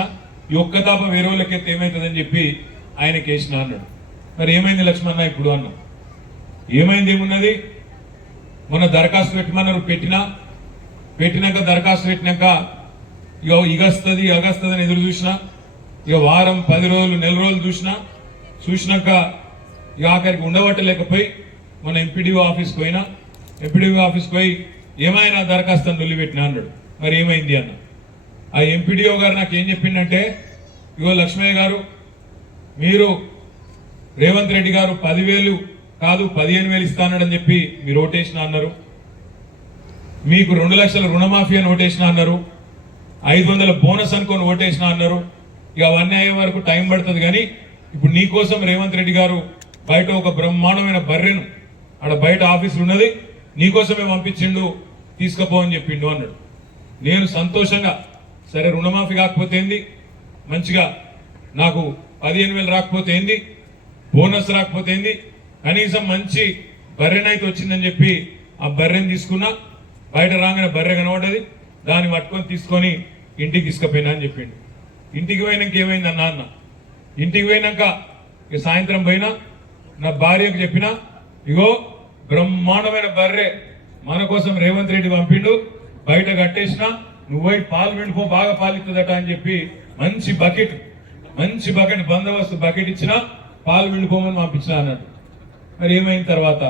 ఈ ఒక్క తాప వేరే వాళ్ళకి ఎత్తే ఏమవుతుందని చెప్పి ఆయనకి వేసిన అన్నాడు. మరి ఏమైంది లక్ష్మణ ఇప్పుడు అన్నా. ఏమైంది ఏమున్నది, మొన్న దరఖాస్తు పెట్టమన్నారు, పెట్టినాక దరఖాస్తు పెట్టినాక ఇక ఇగస్తుంది అని ఎదురు చూసినా, ఇక వారం 10 రోజులు నెల రోజులు చూసినాక ఇక ఆఖరికి ఉండబట్టలేకపోయి మన ఎంపీడీఓ ఆఫీస్కి పోయినా. ఎంపీడీఓ ఆఫీస్కి పోయి ఏమైనా దరఖాస్తు అని పెట్టినా అన్నాడు. మరి ఏమైంది అన్న. ఆ ఎంపీడీఓ గారు నాకు ఏం చెప్పిందంటే, ఇగో లక్ష్మయ్య గారు, మీరు రేవంత్ రెడ్డి గారు 10,000 కాదు 15,000 ఇస్తానని చెప్పి మీరు ఓటేసిన అన్నారు. మీకు 2 లక్షల రుణమాఫీ అని ఓటేసిన అన్నారు. 500 బోనస్ అనుకొని ఓటేసిన అన్నారు. ఇక అవన్నీ అయ్యే వరకు టైం పడుతుంది. కానీ ఇప్పుడు నీకోసం రేవంత్ రెడ్డి గారు బయట ఒక బ్రహ్మాండమైన బర్రెను, ఆడ బయట ఆఫీసులు ఉన్నది, నీకోసమే పంపించిండు, తీసుకుపో అని చెప్పిండు అన్నాడు. నేను సంతోషంగా సరే రుణమాఫీ కాకపోతే ఏంది, మంచిగా నాకు 15,000 రాకపోతే ఏంది, బోనస్ రాకపోతే ఏంది, కనీసం మంచి బర్రెనైతే వచ్చిందని చెప్పి ఆ బర్రెని తీసుకున్నా. బయట రాగానే బర్రె కనబడ్డది, దాన్ని పట్టుకొని తీసుకొని ఇంటికి తీసుకుపోయినా అని చెప్పిండు. ఇంటికి పోయినాక ఏమైంది అన్న, ఇంటికి పోయినాక ఇక సాయంత్రం పోయినా నా భార్యకు చెప్పినా, ఇగో బ్రహ్మాండమైన బర్రె మన కోసం రేవంత్ రెడ్డి పంపిండు, బయట కట్టేసిన, నువ్వు పాలు వెళ్ళిపో, బాగా పాలిస్తుందట అని చెప్పి మంచి బకెట్ బందోబస్తు బకెట్ ఇచ్చిన, పాలు వెళ్ళిపోమని పంపించిన అన్నాడు. మరి ఏమైన తర్వాత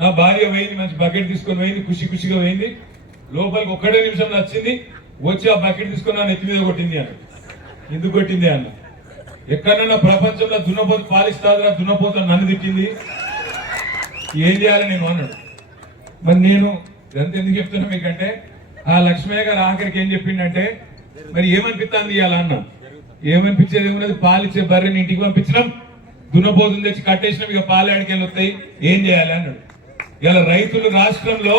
నా భార్య పోయింది, మంచి బకెట్ తీసుకొని పోయింది, ఖుషిగా పోయింది. లోపలికి 1 నిమిషం నచ్చింది, వచ్చి ఆ బకెట్ తీసుకొని నా నెత్తి మీద కొట్టింది అన్నాడు. ఎందుకు కొట్టింది అన్న, ఎక్కడన్నా ప్రపంచంలో దున్నపోతు పాలిస్తాదిరా, దున్నపోతు నన్ను తిట్టింది, ఏం చేయాలి నేను అన్నాడు. మరి నేను ఇదంతా ఎందుకు చెప్తున్నా మీకంటే, ఆ లక్ష్మయ్య గారు ఆఖరికి ఏం చెప్పిండంటే, మరి ఏమనిపిస్తుంది ఇవాళ అన్న, ఏమనిపించేది ఏమున్నది, పాలిచ్చే బర్రెని ఇంటికి పంపించడం, దున్నపోతుని తెచ్చి కట్టేసినాం, ఇక పాలు ఆడికెళ్ళి వస్తాయి, ఏం చేయాలి అన్నాడు. ఇలా రైతులు రాష్ట్రంలో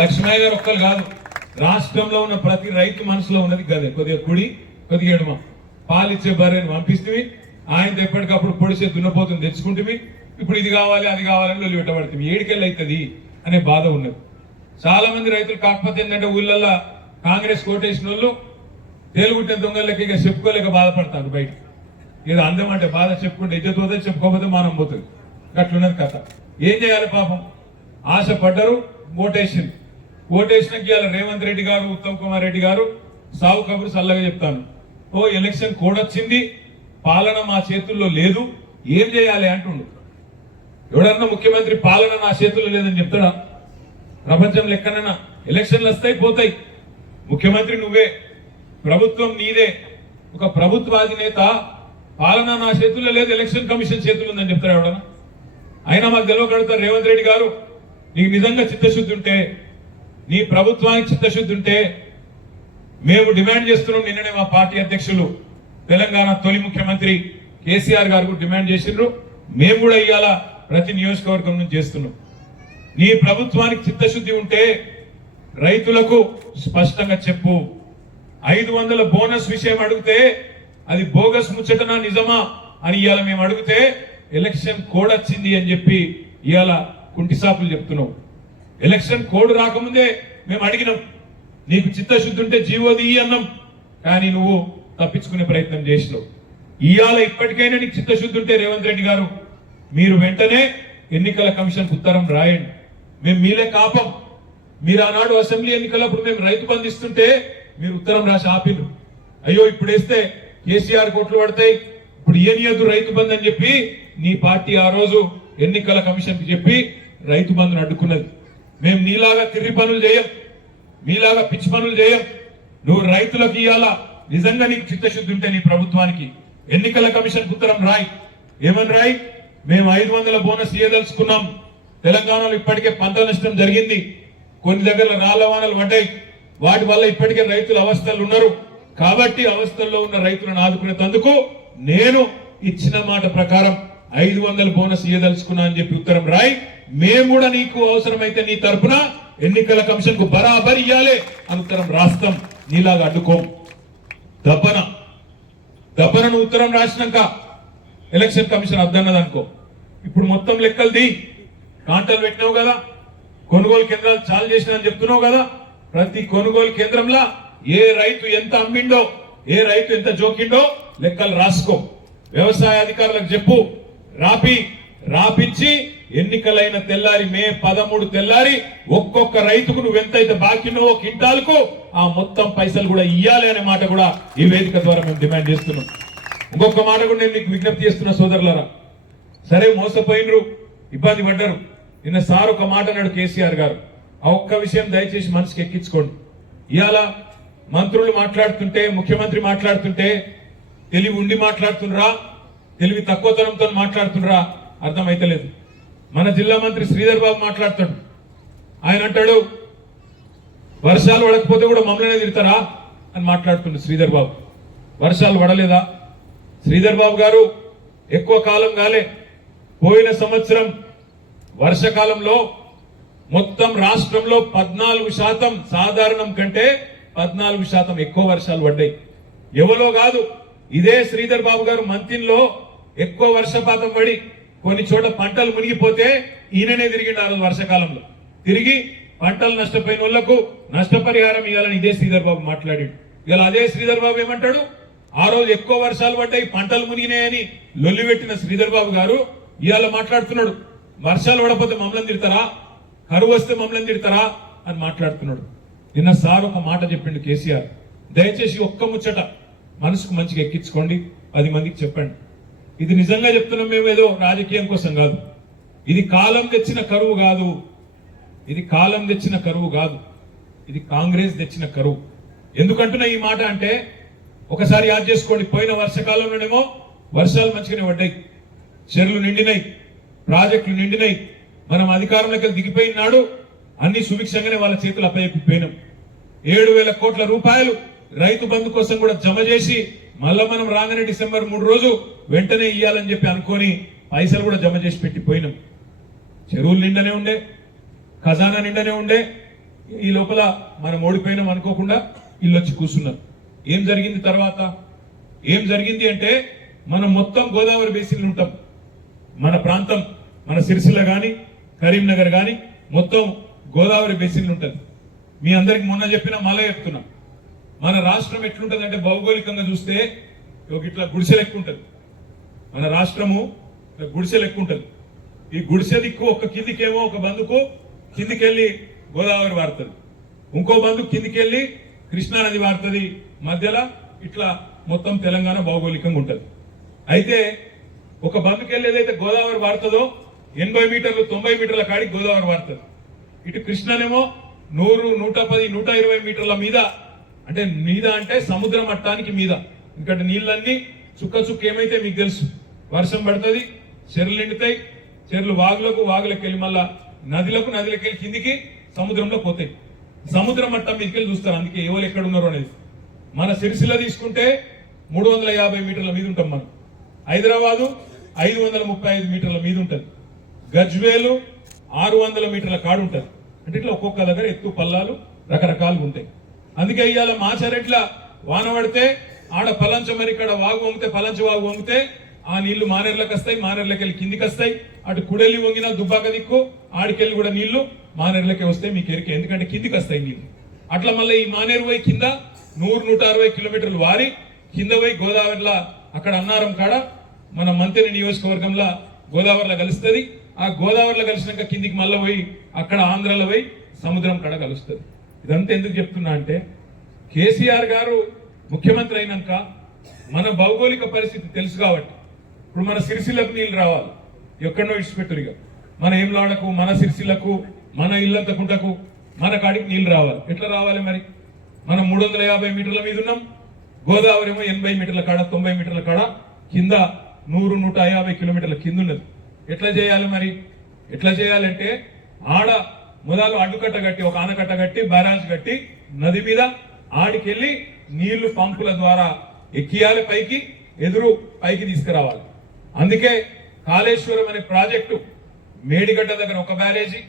లక్ష్మయ్య గారు ఒక్కరు కాదు, రాష్ట్రంలో ఉన్న ప్రతి రైతు మనసులో ఉన్నది గదే, కొద్దిగా కుడి కొద్దిగా ఎడమ. పాలిచ్చే బర్రెని పంపిస్తే ఆయనతో ఎప్పటికప్పుడు పొడిసే దున్నపోతుని తెచ్చుకుంటే ఇప్పుడు ఇది కావాలి అది కావాలని వెళ్ళి పెట్టబడుతుంది, ఏడికెళ్ళి అవుతుంది అనే బాధ ఉన్నది. చాలా మంది రైతులు కాకపోతే ఏంటంటే ఊళ్ళల్లో కాంగ్రెస్ కోటేసిన వాళ్ళు తేలుగుట్టే దొంగలకి ఇక చెప్పుకోలేక బాధపడతారు. బయట ఏదో అందం అంటే బాధ చెప్పుకుంటే ఇజ్జత్ పోతే, చెప్పుకోకపోతే మానం పోతుంది. అట్లున్నది కథ. ఏం చేయాలి పాపం, ఆశపడ్డరు, ఓటేసింది. ఓటేసినాక ఇవాళ రేవంత్ రెడ్డి గారు, ఉత్తమ్ కుమార్ రెడ్డి గారు సాగు కబురు చల్లగా చెప్తాను. ఎలక్షన్ కోడ్ వచ్చింది, పాలన మా చేతుల్లో లేదు, ఏం చేయాలి అంటుండు. ఎవడన్నా ముఖ్యమంత్రి పాలన నా చేతుల్లో లేదని చెప్తాడా? ప్రపంచంలో ఎక్కడైనా ఎలక్షన్లు వస్తాయి పోతాయి, ముఖ్యమంత్రి నువ్వే, ప్రభుత్వం నీదే. ఒక ప్రభుత్వ అధినేత పాలన నా చేతుల్లో లేదు, ఎలక్షన్ కమిషన్ చేతుల్లో ఉందని చెప్తాడు ఎవడన్నా? అయినా మాకు తెలియకడుగుతారు, రేవంత్ రెడ్డి గారు నీకు నిజంగా చిత్తశుద్ధి ఉంటే, నీ ప్రభుత్వానికి చిత్తశుద్ధి ఉంటే మేము డిమాండ్ చేస్తున్నాం. నిన్ననే మా పార్టీ అధ్యక్షులు తెలంగాణ తొలి ముఖ్యమంత్రి కేసీఆర్ గారు డిమాండ్ చేసిండ్రు, మేము కూడా ఇవాళ ప్రతి నియోజకవర్గం నుంచి చేస్తున్నాం. నీ ప్రభుత్వానికి చిత్తశుద్ధి ఉంటే రైతులకు స్పష్టంగా చెప్పు. 500 బోనస్ విషయం అడిగితే అది బోగస్ ముచ్చటనా నిజమా అని ఇవాళ మేము అడిగితే ఎలక్షన్ కోడ్ వచ్చింది అని చెప్పి ఇవాళ కుంటిసాపులు చెప్తున్నావు. ఎలక్షన్ కోడ్ రాకముందే మేము అడిగినాం, నీకు చిత్తశుద్ధి ఉంటే జీవోది అన్నాం, కానీ నువ్వు తప్పించుకునే ప్రయత్నం చేసినావు. ఇవాళ ఇప్పటికైనా నీకు చిత్తశుద్ధి ఉంటే రేవంత్ రెడ్డి గారు మీరు వెంటనే ఎన్నికల కమిషన్ ఉత్తరం రాయండి. మేము మీలే కాపం. మీరు ఆనాడు అసెంబ్లీ ఎన్నికలప్పుడు మేము రైతు బంధిస్తుంటే మీరు ఉత్తరం రాసి ఆపిరు. అయ్యో ఇప్పుడు వేస్తే కేసీఆర్ కోట్లు పడతాయి, ఇప్పుడు ఏనియద్దు రైతు బంధు అని చెప్పి నీ పార్టీ ఆ రోజు ఎన్నికల కమిషన్ కి చెప్పి రైతు బంధును అడ్డుకున్నది. మేము నీలాగా తిరిగి పనులు చేయం, మీలాగా పిచ్చి పనులు చేయం. నువ్వు రైతులకు ఇవ్వాలా, నిజంగా నీకు చిత్తశుద్ధి ఉంటే నీ ప్రభుత్వానికి ఎన్నికల కమిషన్ ఉత్తరం రాయి. ఏమని రాయి? మేము 500 బోనస్ ఇయ్యదలుచుకున్నాం. తెలంగాణలో ఇప్పటికే పంట నష్టం జరిగింది, కొన్ని దగ్గర రాళ్ల వానలు పడ్డాయి, వాటి వల్ల ఇప్పటికే రైతులు అవస్థలు ఉన్నారు. కాబట్టి అవస్థల్లో ఉన్న రైతులను ఆదుకునేందుకు నేను ఇచ్చిన మాట ప్రకారం 500 బోనస్ ఇయ్యదలుచుకున్నా అని చెప్పి ఉత్తరం రాయి. మేము కూడా నీకు అవసరమైతే నీ తరఫున ఎన్నికల కమిషన్ కు బరాబర్ ఇయ్యాలి అని ఉత్తరం రాస్తాం. నీలాగా అడ్డుకోం. దప్పనను ఉత్తరం రాసినాక ఎలక్షన్ కమిషన్ అద్దన్నది అనుకో, ఇప్పుడు మొత్తం లెక్కలు కాంటలు పెట్టినావు కదా, కొనుగోలు కేంద్రాలు చాలు చేసినా చెప్తున్నావు కదా, ప్రతి కొనుగోలు కేంద్రంలో ఏ రైతు ఎంత అమ్మిండో, ఏ రైతు ఎంత జోకిండో లెక్కలు రాసుకో. వ్యవసాయ అధికారులకు చెప్పు, రాపించి ఎన్నికలైన తెల్లారి మే 13 తెల్లారి ఒక్కొక్క రైతుకు నువ్వు ఎంతైతే బాకీనో కింటాలకు ఆ మొత్తం పైసలు కూడా ఇయ్యాలి అనే మాట కూడా ఈ వేదిక ద్వారా మేము డిమాండ్ చేస్తున్నాం. ఇంకొక మాట కూడా నేను మీకు విజ్ఞప్తి చేస్తున్నా సోదరులారా. సరే మోసపోయినరు, ఇబ్బంది పడ్డారు. నిన్న సార్ ఒక మాట అన్నాడు కేసీఆర్ గారు, ఆ ఒక్క విషయం దయచేసి మనసుకి ఎక్కించుకోండి. ఇవాళ మంత్రులు మాట్లాడుతుంటే, ముఖ్యమంత్రి మాట్లాడుతుంటే తెలివి ఉండి మాట్లాడుతుండ్రా, తెలివి తక్కువతనంతో మాట్లాడుతుండ్రా అర్థమైతలేదు. మన జిల్లా మంత్రి శ్రీధర్ బాబు మాట్లాడతాడు. ఆయన అంటాడు వర్షాలు పడకపోతే కూడా మమ్మల్నే తిడతారా అని మాట్లాడుతుండు శ్రీధర్ బాబు. వర్షాలు పడలేదా? శ్రీధర్ బాబు గారు ఎక్కువ కాలం కాలే, పోయిన సంవత్సరం వర్షకాలంలో మొత్తం రాష్ట్రంలో 14% సాధారణం కంటే 14% ఎక్కువ వర్షాలు పడ్డాయి. ఎవరో కాదు, ఇదే శ్రీధర్ బాబు గారు మంత్రిలో ఎక్కువ వర్షపాతం పడి కొన్ని చోట పంటలు మునిగిపోతే ఈయననే తిరిగిండు. ఆ రోజు వర్షకాలంలో తిరిగి పంటలు నష్టపోయిన వాళ్లకు నష్టపరిహారం ఇవ్వాలని ఇదే శ్రీధర్ బాబు మాట్లాడాడు. ఇలా అదే శ్రీధర్ బాబు ఏమంటాడు, ఆ రోజు ఎక్కువ వర్షాలు పడ్డాయి, పంటలు మునిగినాయని లొల్లి పెట్టిన శ్రీధర్ బాబు గారు ఇవాళ మాట్లాడుతున్నాడు వర్షాలు పడకపోతే మమ్మల్ని తిడతారా, కరువు వస్తే మమ్మల్ని తిడతారా అని మాట్లాడుతున్నాడు. నిన్న సార్ ఒక మాట చెప్పిండు కేసీఆర్, దయచేసి ఒక్క ముచ్చట మనసుకు మంచిగా ఎక్కించుకోండి, 10 మందికి చెప్పండి. ఇది నిజంగా చెప్తున్నాం, మేము ఏదో రాజకీయం కోసం కాదు. ఇది కాలం తెచ్చిన కరువు కాదు, ఇది కాలం తెచ్చిన కరువు కాదు, ఇది కాంగ్రెస్ తెచ్చిన కరువు. ఎందుకంటున్నా ఈ మాట అంటే ఒకసారి యాద్ చేసుకోండి. పోయిన వర్షకాలంలోనేమో వర్షాలు మంచిగానే పడ్డాయి, చెరువులు నిండినాయి, ప్రాజెక్టులు నిండినాయి. మనం అధికారంలోకి దిగిపోయినాడు అన్ని సుభిక్షంగానే వాళ్ళ చేతులు అప్పచెప్పిపోయినాం. 7,000 కోట్ల రూపాయలు రైతు బంధు కోసం కూడా జమ చేసి మళ్ళా మనం రాగానే డిసెంబర్ 3 రోజు వెంటనే ఇయ్యాలని చెప్పి అనుకొని పైసలు కూడా జమ చేసి పెట్టిపోయినాం. చెరువులు నిండనే ఉండే, ఖజానా నిండనే ఉండే. ఈ లోపల మనం ఓడిపోయినాం అనుకోకుండా వీళ్ళు వచ్చి కూర్చున్నారు. ఏం జరిగింది తర్వాత? ఏం జరిగింది అంటే మనం మొత్తం గోదావరి బేసిన్లు ఉంటాం. మన ప్రాంతం, మన సిరిసిల్ల గాని కరీంనగర్ గాని మొత్తం గోదావరి బేసిన్లు ఉంటుంది. మీ అందరికి మొన్న చెప్పిన మళ్ళీ చెప్తున్నాం, మన రాష్ట్రం ఎట్లుంటది అంటే భౌగోళికంగా చూస్తే ఇట్లా గుడిసె లెక్క ఉంటుంది. మన రాష్ట్రము గుడిసె లెక్క ఉంటుంది. ఈ గుడిసె దిక్కు ఒక కిందికేమో ఒక బందుకు కిందికెళ్ళి గోదావరి వారుతుంది, ఇంకో బంధు కిందికెళ్ళి కృష్ణా నది వారుతుంది, మధ్యలో ఇట్లా మొత్తం తెలంగాణ భౌగోళికంగా ఉంటుంది. అయితే ఒక బంధుకెళ్ళి ఏదైతే గోదావరి వారుతుందో 80 మీటర్లు 90 మీటర్ల కాడికి గోదావరి వారుతుంది. ఇటు కృష్ణనేమో 100, 110, 120 మీటర్ల మీద, అంటే మీద అంటే సముద్ర మట్టానికి మీద. ఎందుకంటే నీళ్ళన్నీ చుక్క ఏమైతే మీకు తెలుసు, వర్షం పడుతుంది, చెరువులు నిండుతాయి, చెరువులు వాగులకు వెళ్ళి మళ్ళా నదులకు వెళ్ళి కిందికి సముద్రంలో పోతాయి. సముద్ర మట్టం మీదకి వెళ్ళి చూస్తారు, అందుకే ఎవరు ఎక్కడ ఉన్నారో అనేది. మన సిరిసిల్ల తీసుకుంటే 350 మీటర్ల మీద ఉంటాం మనం, హైదరాబాదు 535 మీటర్ల మీద ఉంటుంది, గజ్వేలు 600 మీటర్ల కాడు ఉంటుంది. అంటే ఇట్లా ఒక్కొక్క దగ్గర ఎత్తు పల్లాలు రకరకాలుగా ఉంటాయి. అందుకే ఇవాళ మాచారెట్ల వాన పడితే ఆడ పలంచమని ఇక్కడ వాగు వంగితే, పలంచ వాగు వంగితే ఆ నీళ్లు మానేర్లకు వస్తాయి, మానేర్లకి వెళ్ళి కిందికి వస్తాయి. అటు కుడెల్లి వంగినా దుబ్బాక దిక్కు ఆడికెళ్ళి కూడా నీళ్లు మానేర్లకే వస్తాయి, మీకు ఎరికే, ఎందుకంటే కిందికి వస్తాయి నీళ్లు. అట్లా మళ్ళీ ఈ మానేరు పోయి కింద 100-160 కిలోమీటర్లు వారి కింద పోయి గోదావరిలో అక్కడ అన్నారం కాడ మన మంత్రి నియోజకవర్గంలో గోదావరిలో కలుస్తుంది. ఆ గోదావరిలో కలిసినాక కిందికి మళ్ళీ పోయి అక్కడ ఆంధ్రాలో పోయి సముద్రం కాడ కలుస్తుంది. ఇదంతా ఎందుకు చెప్తున్నా అంటే, కేసీఆర్ గారు ముఖ్యమంత్రి అయినాక మన భౌగోళిక పరిస్థితి తెలుసు కాబట్టి, ఇప్పుడు మన సిరిసిల్లకు నీళ్లు రావాలి, ఎక్కడనో ఇడిచిపెట్టురుగా మన ఏంలాడకు, మన సిరిసిల్లకు, మన ఇల్లంతకుంటకు, మన కాడికి నీళ్లు రావాలి. ఎట్లా రావాలి మరి? మనం 350 మీటర్ల మీద ఉన్నాం, గోదావరి ఏమో 80 మీటర్ల కాడ, 90 మీటర్ల కాడ కింద 100-150 కిలోమీటర్ల కింద ఉన్నది. ఎట్లా చేయాలి మరి? ఎట్లా చేయాలంటే ఆడ మొదలు అడ్డుకట్ట కట్టి, ఒక ఆనకట్ట కట్టి, బ్యారాజ్ కట్టి నది మీద ఆడికెళ్ళి నీళ్లు పంపుల ద్వారా ఎక్కియాలి, పైకి పైకి తీసుకురావాలి. అందుకే కాళేశ్వరం అనే ప్రాజెక్టు మేడిగడ్డ దగ్గర ఒక బ్యారేజీ,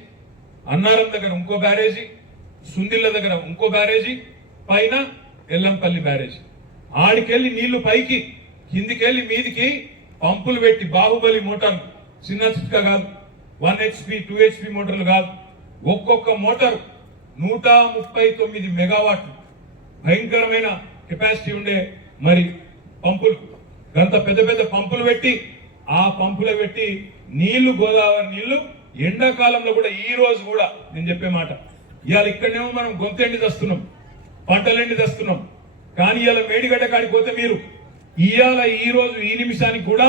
అన్నారం దగ్గర ఇంకో బ్యారేజీ, సుందిళ్ళ దగ్గర ఇంకో బ్యారేజీ, పైన ఎల్లంపల్లి బ్యారేజీ. ఆడికెళ్ళి నీళ్లు పైకి, కిందికెళ్ళి మీదికి పంపులు పెట్టి, బాహుబలి మోటార్లు, చిన్న చిట్కా కాదు, 1 HP 2 HP మోటార్లు కాదు, ఒక్కొక్క మోటారు 139 మెగావాట్లు భయంకరమైన కెపాసిటీ ఉండే మరి పంపులు, గంత పెద్ద పంపులు పెట్టి, ఆ పంపులు పెట్టి నీళ్లు, గోదావరి నీళ్లు ఎండాకాలంలో కూడా, ఈ రోజు కూడా నేను చెప్పే మాట, ఇవాళ ఇక్కడనేమో మనం గొంతెండి తెస్తున్నాం, పంటలెండి తెస్తున్నాం, కానీ ఇవాళ మేడిగడ్డ కాడికి పోతే మీరు ఇవాళ ఈ రోజు ఈ నిమిషానికి కూడా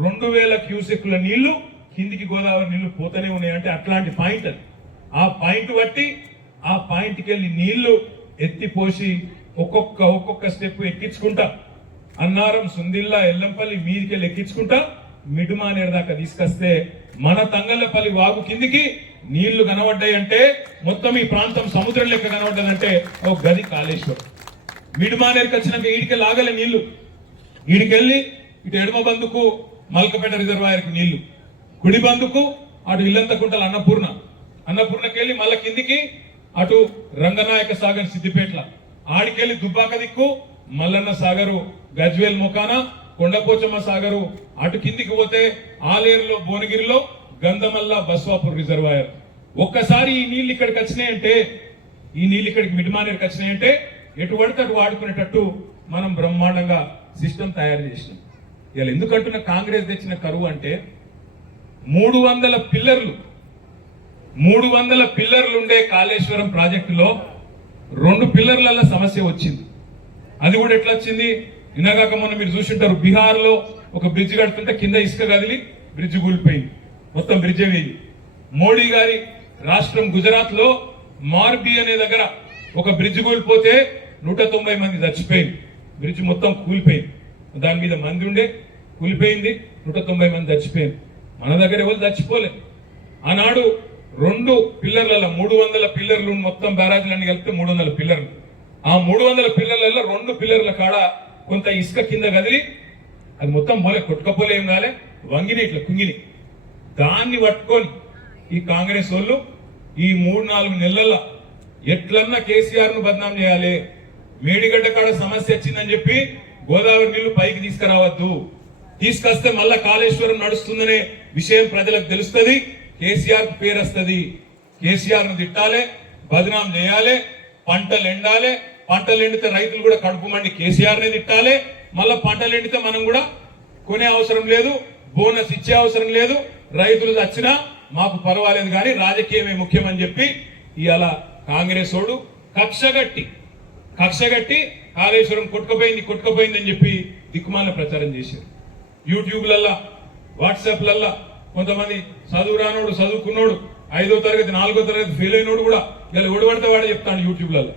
2000 క్యూసెక్ల నీళ్లు కిందికి గోదావరి నీళ్లు పోతూనే ఉన్నాయి. అంటే అట్లాంటి పాయింట్ అది. ఆ పాయింట్ బట్టి ఆ పాయింట్కి వెళ్ళి నీళ్లు ఎత్తిపోసి ఒక్కొక్క స్టెప్ ఎక్కించుకుంటా, అన్నారం, సుందిల్లా, ఎల్లంపల్లి మీదికెళ్ళి ఎక్కించుకుంటా మిడుమానేరు దాకా తీసుకొస్తే మన తంగళ్ళపల్లి వాగు కిందికి నీళ్లు కనబడ్డాయి. అంటే మొత్తం ఈ ప్రాంతం సముద్రం లెక్క కనబడ్డదంటే ఒక గది కాళేశ్వరం. మిడుమానేరుకి వచ్చినాక ఈడికెళ్ళి ఆగలే నీళ్లు, ఈడికెళ్ళి ఇటు ఎడమ బందుకు మల్కపేట రిజర్వాయర్కి నీళ్లు, కుడి బందుకు అటు ఇల్లంతకుంటల అన్నపూర్ణకెళ్ళి మళ్ళీ కిందికి అటు రంగనాయక సాగర్ సిద్దిపేటల, ఆడికెళ్ళి దుబ్బాక దిక్కు మల్లన్న సాగరు, గజ్వేల్ మొకాన కొండపోచమ్మ సాగరు, అటు కిందికి పోతే ఆలేరులో, భువనగిరిలో గంధమల్ల, బస్వాపూర్ రిజర్వాయర్. ఒక్కసారి ఈ నీళ్లు ఇక్కడికి వచ్చినాయంటే, ఈ నీళ్లు ఇక్కడికి మిడ్మానేరుకి వచ్చినాయంటే ఎటు పడితే అటు వాడుకునేటట్టు మనం బ్రహ్మాండంగా సిస్టమ్ తయారు చేసినాం. ఇలా ఎందుకంటున్న కాంగ్రెస్ తెచ్చిన కరువు అంటే 300 పిల్లర్లు ఉండే కాళేశ్వరం ప్రాజెక్టులో 2 పిల్లర్ల సమస్య వచ్చింది. అది కూడా ఎట్లా వచ్చింది? నిన్నగాక మొన్న మీరు చూసింటారు, బీహార్ లో ఒక బ్రిడ్జ్ కడుతుంటే కింద ఇసుక కదిలి బ్రిడ్జ్ కూలిపోయింది, మొత్తం బ్రిడ్జ్ వేయింది. మోడీ గారి రాష్ట్రం గుజరాత్ లో మార్బీ అనే దగ్గర ఒక బ్రిడ్జ్ కూలిపోతే 190 మంది చచ్చిపోయింది, బ్రిడ్జ్ మొత్తం కూలిపోయింది. దాని మీద మంది ఉండే, కూలిపోయింది, 190 మంది చచ్చిపోయింది. మన దగ్గర ఎవరు చచ్చిపోలేదు. ఆనాడు 2 పిల్లర్లలో 300 పిల్లర్లు, మొత్తం బ్యారాజీలన్నీ కలిపితే 300 పిల్లర్లు. ఆ 300 పిల్లర్లలో 2 పిల్లర్ల కాడ కొంత ఇసుక కింద కదిలి అది మొత్తం పోలే, కొట్టుకపోలే, ఏం కాలే, వంగిని ఇట్లా కుంగిని. దాన్ని పట్టుకొని ఈ కాంగ్రెస్ వాళ్ళు ఈ 3-4 నెలల్లో ఎట్లన్నా కేసీఆర్ ను బదనాం చేయాలి, మేడిగడ్డ కాడ సమస్య వచ్చిందని చెప్పి గోదావరి నీళ్లు పైకి తీసుకురావద్దు, తీసుకొస్తే మళ్ళా కాళేశ్వరం నడుస్తుందనే విషయం ప్రజలకు తెలుస్తుంది, కేసీఆర్ పేరు వస్తుంది, కేసీఆర్ ను తిట్టాలి, బదనాం చేయాలి, పంటలు ఎండాలి, పంటలు ఎండితే రైతులు కూడా కడుపు మండి కేసీఆర్ నే తిట్టాలి, మళ్ళా పంటలు ఎండితే మనం కూడా కొనే అవసరం లేదు, బోనస్ ఇచ్చే అవసరం లేదు, రైతులు చచ్చినా మాకు పర్వాలేదు కానీ రాజకీయమే ముఖ్యమని చెప్పి ఇవాళ కాంగ్రెస్ ఓడు కక్షగట్టి కాళేశ్వరం కొట్టుకుపోయింది అని చెప్పి దిక్కుమాల ప్రచారం చేశారు. యూట్యూబ్లల్లా వాట్సాప్లల్లా కొంతమంది చదువు రానోడు చదువుకున్నోడు 5వ తరగతి 4వ తరగతి ఫెయిల్ అయినోడు కూడా ఇలా ఒడిపడితే వాడే చెప్తాను యూట్యూబ్లలో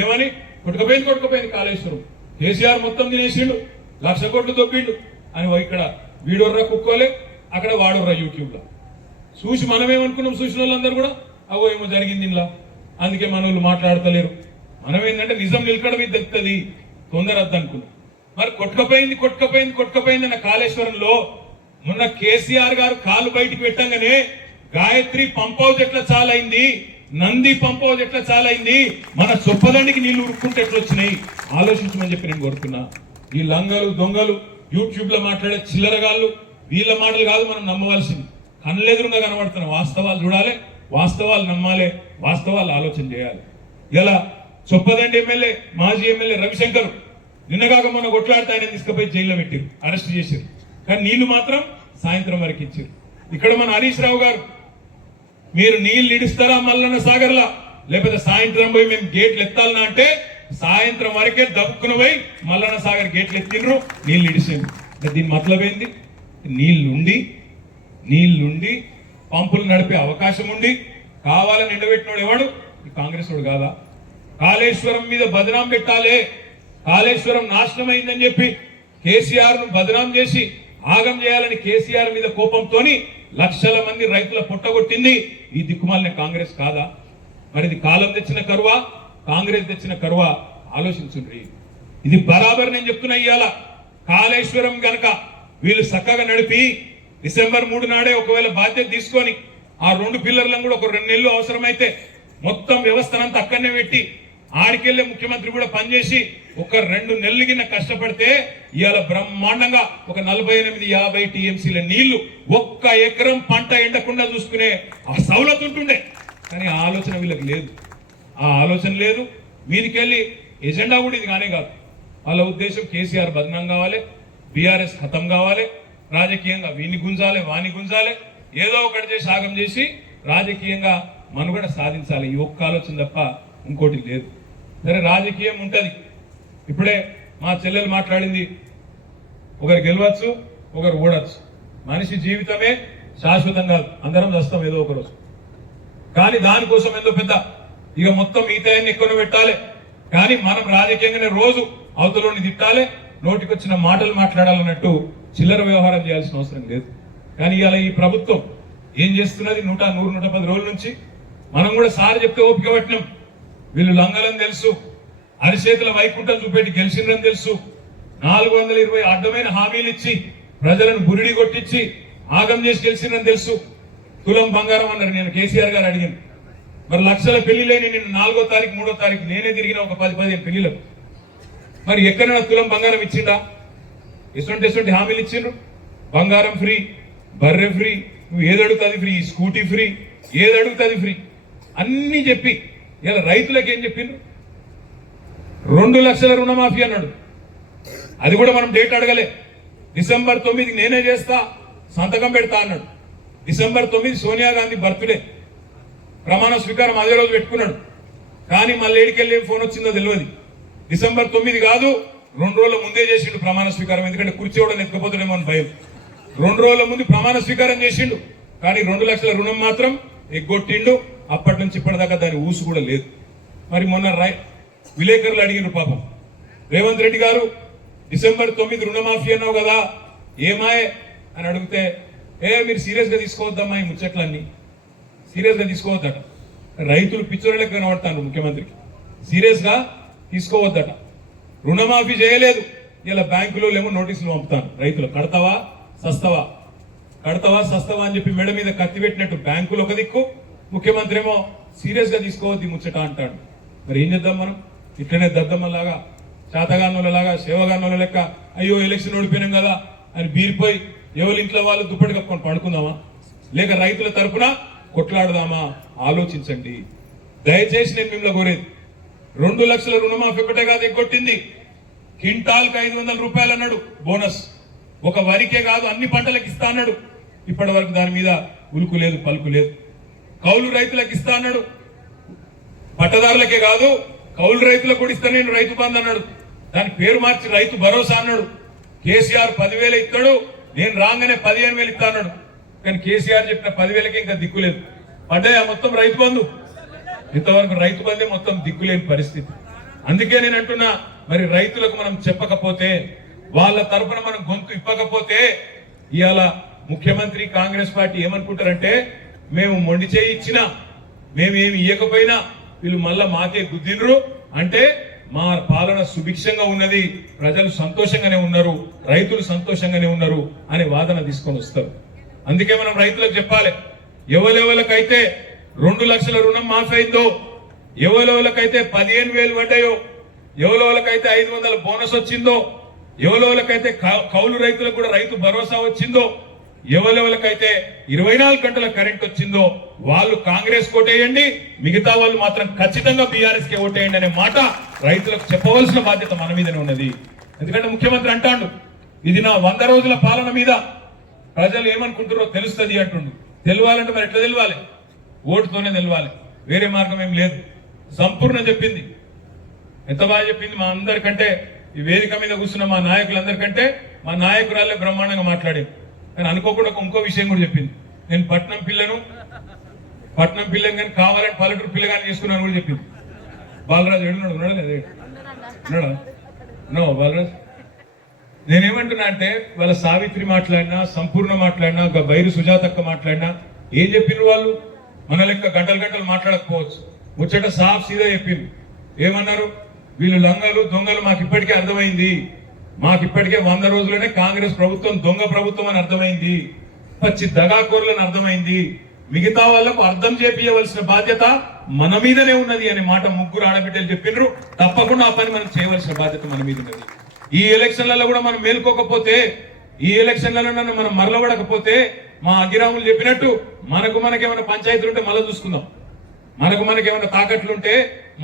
ఏమని కొట్టుకుపోయింది కాళేశ్వరం, కేసీఆర్ మొత్తం తినేసిండు, 1,00,000 కోట్లు దొబ్బిండు అని ఇక్కడ వీడోర్రా కుక్కోలే అక్కడ వాడోర్రా యూట్యూబ్లో చూసి మనమేమనుకున్నాం, చూసిన వాళ్ళందరూ కూడా అవో ఏమో జరిగింది ఇలా అందుకే మన వాళ్ళు మాట్లాడతలేరు. మనం ఏంటంటే నిజం నిలకడ మీద తెలుస్తుంది తొందర అనుకున్నాం. మరి కొట్టుకపోయింది అన్న కాళేశ్వరంలో మొన్న కేసీఆర్ గారు కాలు బయటికి పెట్టంగానే గాయత్రి పంప్ హౌస్ ఎట్లా చాలైంది, నంది పంప్ హౌస్ ఎట్లా చాలైంది, మన చొప్పదండికి నీళ్లు ఉరుక్కుంటే ఎట్లా వచ్చినాయి ఆలోచించమని చెప్పి నేను కోరుతున్నా. ఈ లంగలు దొంగలు యూట్యూబ్ లో మాట్లాడే చిల్లరగాళ్ళు వీళ్ళ మాటలు కాదు మనం నమ్మవలసింది. కళ్ళెదురుగా కనబడుతున్న వాస్తవాలు చూడాలి, వాస్తవాలు నమ్మాలి, వాస్తవాలు ఆలోచన చేయాలి. ఇలా చొప్పదండి ఎమ్మెల్యే మాజీ ఎమ్మెల్యే రవిశంకర్ నిన్నగాక మొన్న కొట్లాడితే ఆయన తీసుకుపోయి జైల్లో పెట్టారు, అరెస్ట్ చేశారు. కానీ నీళ్లు మాత్రం సాయంత్రం వరకు ఇచ్చారు. ఇక్కడ మన హరీష్ రావు గారు మీరు నీళ్లు ఇడుస్తారా మల్లన్న సాగర్లా, లేకపోతే సాయంత్రం పోయి మేము గేట్లు ఎత్తాలనా అంటే సాయంత్రం వరకే దప్పుకున పోయి మల్లన్న సాగర్ గేట్లు ఎత్తిండ్రు, నీళ్లు ఇడిసిండ్రు. దీని మతలబేంది? నీళ్లుండి పంపులు నడిపే అవకాశం ఉండి కావాలని ఎండబెట్టినోడు ఎవడు? ఈ కాంగ్రెస్ వాడు కాదా? కాళేశ్వరం మీద బదనాం పెట్టాలే, కాళేశ్వరం నాశనం అయిందని చెప్పి కేసీఆర్ ను బదనాం చేసి ఆగం చేయాలని కేసీఆర్ మీద కోపంతోని లక్షల మంది రైతుల పుట్టగొట్టింది ఈ దిక్కుమాలిన కాంగ్రెస్ కాదా? మరి ఇది కాలం తెచ్చిన కరువా, కాంగ్రెస్ తెచ్చిన కరువా? ఆలోచించుండ్రి. ఇది బరాబర్ నేను చెప్తున్నా. ఇవాళ కాళేశ్వరం గనక వీళ్ళు చక్కగా నడిపి డిసెంబర్ 3 నాడే ఒకవేళ బాధ్యత తీసుకొని ఆ 2 పిల్లర్లను కూడా ఒక 2 నెలలు అవసరమైతే మొత్తం వ్యవస్థనంతా అక్కడనే పెట్టి ఆడికెళ్లే ముఖ్యమంత్రి కూడా పనిచేసి ఒక 2 నెలలు కింద కష్టపడితే ఇవాళ బ్రహ్మాండంగా ఒక 48-50 టీఎంసీల నీళ్లు ఒక్క ఎకరం పంట ఎండకుండా చూసుకునే ఆ సౌలత్ ఉంటుండే. కానీ ఆ ఆలోచన వీళ్ళకి లేదు, ఆ ఆలోచన లేదు. మీదికెళ్ళి ఎజెండా కూడా ఇది కానే కాదు. వాళ్ళ ఉద్దేశం కేసీఆర్ బదనాం కావాలి, బీఆర్ఎస్ ఖతం కావాలి, రాజకీయంగా వీని గుంజాలి వాని గుంజాలి, ఏదో ఒకటి చేసి ఆగం చేసి రాజకీయంగా మనుగడ సాధించాలి. ఈ ఒక్క ఆలోచన తప్ప ఇంకోటి లేదు. సరే రాజకీయం ఉంటది. ఇప్పుడే మా చెల్లెలు మాట్లాడింది, ఒకరు గెలవచ్చు ఒకరు ఓడచ్చు. మనిషి జీవితమే శాశ్వతం కాదు, అందరం వస్తాం ఏదో ఒక రోజు. కానీ దానికోసం ఏదో పెద్ద ఇక మొత్తం మిగతాయన్ని ఎక్కువ పెట్టాలి. కానీ మనం రాజకీయంగానే రోజు అవతలని తిట్టాలి, నోటికొచ్చిన మాటలు మాట్లాడాలన్నట్టు చిల్లర వ్యవహారం చేయాల్సిన అవసరం లేదు. కానీ ఇవాళ ఈ ప్రభుత్వం ఏం చేస్తున్నది? 100-110 రోజుల నుంచి మనం కూడా సార్ చెప్తే ఓపిక పట్టినాం. వీళ్ళు లంగలని తెలుసు, అరిచేతుల వైకుంఠం చూపెట్టి గెలిచిందని తెలుసు, 420 అడ్డమైన హామీలు ఇచ్చి ప్రజలను బురిడి కొట్టించి ఆగం చేసి గెలిచిందని తెలుసు. తులం బంగారం అన్నారు. నేను కేసీఆర్ గారు అడిగాను, మరి లక్షల పెళ్లిలేని నేను 4వ తారీఖు 3వ తారీఖు నేనే తిరిగిన ఒక 10-15 పెళ్లిలకు. మరి ఎక్కడైనా తులం బంగారం ఇచ్చిండా? ఎటువంటి హామీలు ఇచ్చిండ్రు? బంగారం ఫ్రీ, బర్రె ఫ్రీ, నువ్వు ఏది అడుగుతుంది ఫ్రీ, స్కూటీ ఫ్రీ, ఏది అడుగుతుంది ఫ్రీ అన్ని చెప్పి ఇలా రైతులకు ఏం చెప్పిండ్రు? 2 లక్షల రుణమాఫీ అన్నాడు. అది కూడా మనం డేట్ అడగలే. డిసెంబర్ 9 నేనే చేస్తా, సంతకం పెడతా అన్నాడు. డిసెంబర్ 9 సోనియా గాంధీ బర్త్డే, ప్రమాణ స్వీకారం అదే రోజు పెట్టుకున్నాడు. కానీ మళ్ళీ ఏడికెళ్ళి ఫోన్ వచ్చిందో తెలియదు. డిసెంబర్ 9 కాదు, 2 రోజుల ముందే చేసిండు ప్రమాణ స్వీకారం. ఎందుకంటే కుర్చీ కూడా ఎత్తుకపోతాడేమో అని భయం. 2 రోజుల ముందు ప్రమాణ స్వీకారం చేసిండు. కానీ 2 లక్షల రుణం మాత్రం ఎగ్గొట్టిండు. అప్పటి నుంచి ఇప్పటిదాకా దాని ఊసు కూడా లేదు. మరి మొన్న విలేకరులు అడిగిన పాపం, రేవంత్ రెడ్డి గారు డిసెంబర్ 9 రుణమాఫీ అన్నావు కదా ఏమాయే అని అడిగితే, మీరు సీరియస్ గా తీసుకోవద్దమ్మా, ఈ ముచ్చట్లన్నీ సీరియస్ గా తీసుకోవద్దట. రైతులు పిచ్చోళ్ళకి కనబడతాను ముఖ్యమంత్రికి, సీరియస్ గా తీసుకోవద్దట. రుణమాఫీ చేయలేదు, ఇలా బ్యాంకులో ఏమో నోటీసులు పంపుతాను, రైతులు కడతావా సస్తవా అని చెప్పి మెడ మీద కత్తి పెట్టినట్టు బ్యాంకులు ఒక దిక్కు, ముఖ్యమంత్రి ఏమో సీరియస్ గా తీసుకోవద్దు ముచ్చట అంటాడు. మరి ఏం చేద్దాం మనం? ఇట్లనే దద్దమ్మలాగా, శాతగానులలాగా, సేవగానుల లెక్క అయ్యో ఎలక్షన్ ఓడిపోయినాం కదా అని బీరిపోయి ఎవరి ఇంట్లో వాళ్ళు దుప్పటి కప్పుకొని పడుకుందామా? లేక రైతుల తరపున కొట్లాడదామా? ఆలోచించండి దయచేసి. నేను మిమ్మల్ని కోరేది, 2 లక్షల రుణమాఫీ ఒకటే కాదు ఎగ్గొట్టింది, క్వింటాల్కి 500 రూపాయలు అన్నాడు బోనస్. ఒక వరికే కాదు అన్ని పంటలకు ఇస్తా అన్నాడు. ఇప్పటి వరకు దాని మీద ఉలుకు లేదు పలుకు లేదు. కౌలు రైతులకు ఇస్తా అన్నాడు, పట్టదారులకే కాదు కౌలు రైతులకు కూడా ఇస్తా నేను రైతు బంధు అన్నాడు. దాని పేరు మార్చి రైతు భరోసా అన్నాడు. కేసీఆర్ 10,000 ఇస్తాడు, నేను రాగానే 15,000 ఇస్తా అన్నాడు. కానీ కేసీఆర్ చెప్పిన 10,000కి ఇంకా దిక్కులేదు. పడ్డాయా మొత్తం రైతు బంధు? ఇంతవరకు రైతు బంధే మొత్తం దిక్కులేని పరిస్థితి. అందుకే నేను అంటున్నా, మరి రైతులకు మనం చెప్పకపోతే, వాళ్ళ తరపున మనం గొంతు ఇప్పకపోతే ఇవాళ ముఖ్యమంత్రి కాంగ్రెస్ పార్టీ ఏమనుకుంటారంటే, మేము మొండి చేయి ఇచ్చినా మేమేమి ఇవ్వకపోయినా వీళ్ళు మళ్ళా మాకే గుద్దినరు అంటే మా పాలన సుభిక్షంగా ఉన్నది, ప్రజలు సంతోషంగానే ఉన్నారు, రైతులు సంతోషంగానే ఉన్నారు అనే వాదన తీసుకొని వస్తారు. అందుకే మనం రైతులకు చెప్పాలి, ఎవరెవరికైతే 2 లక్షల రుణం మాఫీ అయిందో, ఎవరెవరికైతే 15,000 పడ్డాయో, ఎవరెవరికైతే 500 బోనస్ వచ్చిందో, ఎవరెవరికైతే కౌలు రైతులకు కూడా రైతు భరోసా వచ్చిందో, ఎవరెవరికైతే 24 గంటల కరెంట్ వచ్చిందో వాళ్ళు కాంగ్రెస్ కోటేయండి, మిగతా వాళ్ళు మాత్రం ఖచ్చితంగా బీఆర్ఎస్ కి ఓటేయండి అనే మాట రైతులకు చెప్పవలసిన బాధ్యత మన మీదనే ఉన్నది. ఎందుకంటే ముఖ్యమంత్రి అంటాడు, ఇది నా 100 రోజుల పాలన మీద ప్రజలు ఏమనుకుంటారో తెలుస్తుంది అంటుండు. తెలియాలంటే మరి ఎట్లా తెలియాలి? ఓటుతోనే తెలియాలి, వేరే మార్గం ఏం లేదు. సంపూర్ణ చెప్పింది, ఎంత బాగా చెప్పింది. మా అందరికంటే ఈ వేదిక మీద కూర్చున్న మా నాయకులందరికంటే మా నాయకురాలే బ్రహ్మాండంగా మాట్లాడేది. కానీ అనుకోకుండా ఇంకో విషయం కూడా చెప్పింది, నేను పట్నం పిల్లను కానీ కావాలని పల్లెటూరు పిల్లగాని చేసుకున్నాను కూడా చెప్పింది. బాలరాజు ఏడున్నాడు? ఉన్నాడా లేదా? ఉన్నాడా? నో బాలరాజు. నేనేమంటున్నా అంటే, వాళ్ళ సావిత్రి మాట్లాడినా, సంపూర్ణ మాట్లాడినా, బైరు సుజాతక్క మాట్లాడినా ఏం చెప్పిండ్రు వాళ్ళు? మన లెక్క గంటలు గంటలు మాట్లాడకపోవచ్చు, ముచ్చట సాఫ్ సీదా చెప్పింది. ఏమన్నారు? వీళ్ళు లంగలు దొంగలు మాకు ఇప్పటికే అర్థమైంది, మాకు ఇప్పటికే 100 రోజుల్లోనే కాంగ్రెస్ ప్రభుత్వం దొంగ ప్రభుత్వం అని అర్థమైంది, పచ్చి దగాకోర్లని అర్థమైంది, మిగతా వాళ్లకు అర్థం చేపియవలసిన బాధ్యత మన మీదనే ఉన్నది అనే మాట ముగ్గురు ఆడబిడ్డలు చెప్పిండ్రు. తప్పకుండా ఆ పని మనం చేయవలసిన బాధ్యత మన మీద ఉన్నది. ఈ ఎలక్షన్లలో కూడా మనం మేల్కోకపోతే, ఈ ఎలక్షన్లలో మనం మరలబడకపోతే, మా అగిరాములు చెప్పినట్టు మనకేమైనా పంచాయతీలు ఉంటే మళ్ళీ చూసుకుందాం, మనకేమైనా తాకట్లుంటే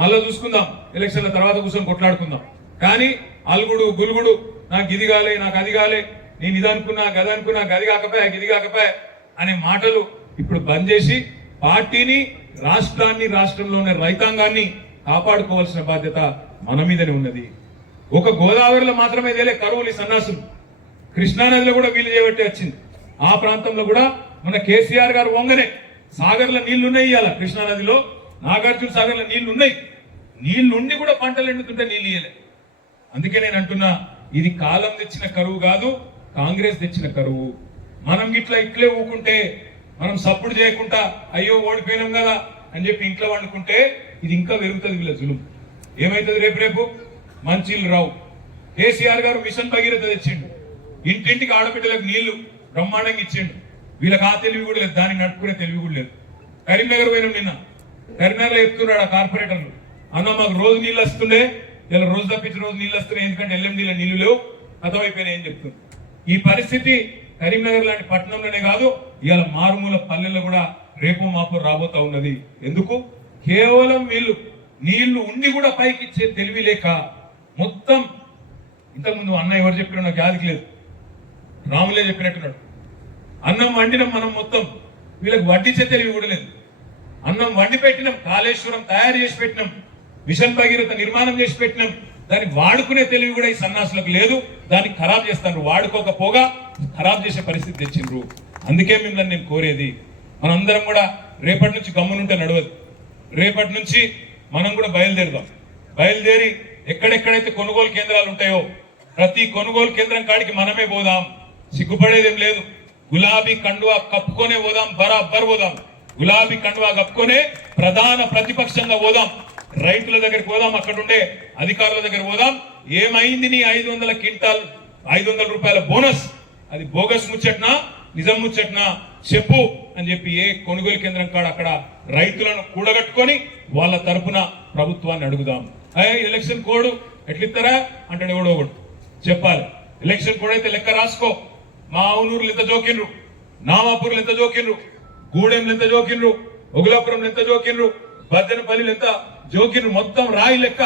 మళ్ళీ చూసుకుందాం, ఎలక్షన్ల తర్వాత కూర్చొని కొట్లాడుకుందాం. కానీ అలుగుడు గులుగుడు, నాకు ఇది కాలే, నాకు అది కాలే, నేను ఇది అనుకున్నా, గది అనుకున్నా, గది కాకపోయా, గిది కాకపోయా అనే మాటలు ఇప్పుడు బంద్ చేసి పార్టీని, రాష్ట్రాన్ని, రాష్ట్రంలోని రైతాంగాన్ని కాపాడుకోవాల్సిన బాధ్యత మన మీదనే ఉన్నది. ఒక గోదావరిలో మాత్రమే తేలే కరువులు, సన్నాసులు, కృష్ణానదిలో కూడా వీలు చేయబట్టి వచ్చింది. ఆ ప్రాంతంలో కూడా మన కేసీఆర్ గారు వంగనే సాగర్ల నీళ్లున్నాయి. ఇవాళ కృష్ణానదిలో, నాగార్జున సాగర్ల నీళ్లున్నాయి. నీళ్లుండి కూడా పంటలు ఎండుతుంటే నీళ్ళు ఇయ్యలే. అందుకే నేను అంటున్నా, ఇది కాలం తెచ్చిన కరువు కాదు, కాంగ్రెస్ తెచ్చిన కరువు. మనం ఇట్లే ఊకుంటే, మనం సప్పుడు చేయకుండా అయ్యో ఓడిపోయినాం కదా అని చెప్పి ఇంట్లో వండుకుంటే ఇది ఇంకా పెరుగుతుంది వీళ్ళ జులుం. ఏమైతుంది? రేపు మంచిలు రావు. కేసీఆర్ గారు మిషన్ భగీరథ తెచ్చిండు, ఇంటింటికి ఆడబిడ్డలకు నీళ్లు బ్రహ్మాండంగా ఇచ్చిండు. వీళ్ళకి ఆ తెలివి కూడా లేదు, దాన్ని నడుపుకునే తెలివి కూడా లేదు. కరీంనగర్ పోయినాం నిన్న, కరీంనగర్ లో చెప్తున్నాడు ఆ కార్పొరేటర్లు, అన్న మాకు రోజు నీళ్ళు వస్తుండే, ఇలా రోజు తప్పించి రోజు నీళ్ళు వస్తున్నాయి, ఎందుకంటే ఎల్ఎండీలో నీళ్లు లేవు, అర్థమైపోయినాయి ఏం చెప్తుంది. ఈ పరిస్థితి కరీంనగర్ లాంటి పట్టణంలోనే కాదు, ఇవాళ మారుమూల పల్లెల్లో కూడా రేపు మాపు రాబోతా ఉన్నది. ఎందుకు? కేవలం వీళ్ళు నీళ్లు ఉండి కూడా పైకి ఇచ్చే తెలివి లేక మొత్తం. ఇంతకుముందు అన్న ఎవరు చెప్పినా నాకు యాదికి లేదు, రాములే చెప్పినట్టున్నాడు. అన్నం వండినాం మనం మొత్తం, వీళ్ళకి వడ్డించే తెలివి కూడా లేదు. అన్నం వండి పెట్టినాం, కాళేశ్వరం తయారు చేసి పెట్టినాం, మిషన్ భగీరథ నిర్మాణం చేసి పెట్టినాం, దాన్ని వాడుకునే తెలివి కూడా ఈ సన్నాసులకు లేదు. దాన్ని ఖరాబ్ చేస్తారు, వాడుకోకపోగా ఖరాబ్ చేసే పరిస్థితి తెచ్చిండ్రు. అందుకే మిమ్మల్ని నేను కోరేది, మనందరం కూడా రేపటి నుంచి గమ్మునుంటే నడవదు. రేపటి నుంచి మనం కూడా బయలుదేరుదాం. బయలుదేరి ఎక్కడెక్కడైతే కొనుగోలు కేంద్రాలు ఉంటాయో ప్రతి కొనుగోలు కేంద్రం కాడికి మనమే పోదాం, సిగ్గుపడేదేం లేదు. గులాబీ కండువా కప్పుకొనే పోదాం, బరాబర్ పోదాం. గులాబీ కండువా కప్పుకొనే ప్రధాన ప్రతిపక్షంగా పోదాం. రైతుల దగ్గరికి పోదాం, అక్కడుండే అధికారుల దగ్గర పోదాం. ఏమైంది నీ 500 క్వింటాల్ 500 రూపాయల బోనస్? అది బోగస్ ముచ్చట్నా, నిజం ముచ్చట్నా చెప్పు అని చెప్పి ఏ కొనుగోలు కేంద్రం కాడ అక్కడ రైతులను కూడగట్టుకొని వాళ్ళ తరపున ప్రభుత్వాన్ని అడుగుదాం. ఎలక్షన్ కోడ్ ఎట్లిస్తారా అంటాడు ఎవడో ఒకడు. చెప్పాలి ఎలక్షన్ కోడ్ అయితే లెక్క రాసుకో. మా అవునూరులు ఎంత జోకిండ్రు, నామాపూర్లు ఎంత జోకిండ్రు, గూడెంలు ఎంత జోకిండ్రు, ఒగులాపురం ఎంత జోకిండ్రు, బద్దెనపల్లిలు ఎంత జోకిండ్రు, మొత్తం రాయి లెక్క.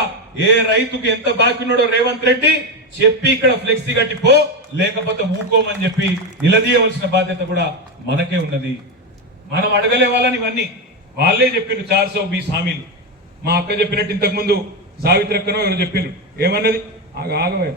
ఏ రైతుకి ఎంత బాకీ ఉన్నాడో రేవంత్ రెడ్డి చెప్పి ఇక్కడ ఫ్లెక్సీ కట్టిపో, లేకపోతే ఊకోమని చెప్పి నిలదీయవలసిన బాధ్యత కూడా మనకే ఉన్నది. మనం అడగలే వాళ్ళని ఇవన్నీ వాళ్ళే చెప్పిండ్రు 420 హామీలు. మా అక్క చెప్పినట్టు ఇంతకు ముందు సావిత్రక్కనో ఎవరు చెప్పిండ్రు ఏమన్నది ఆగవే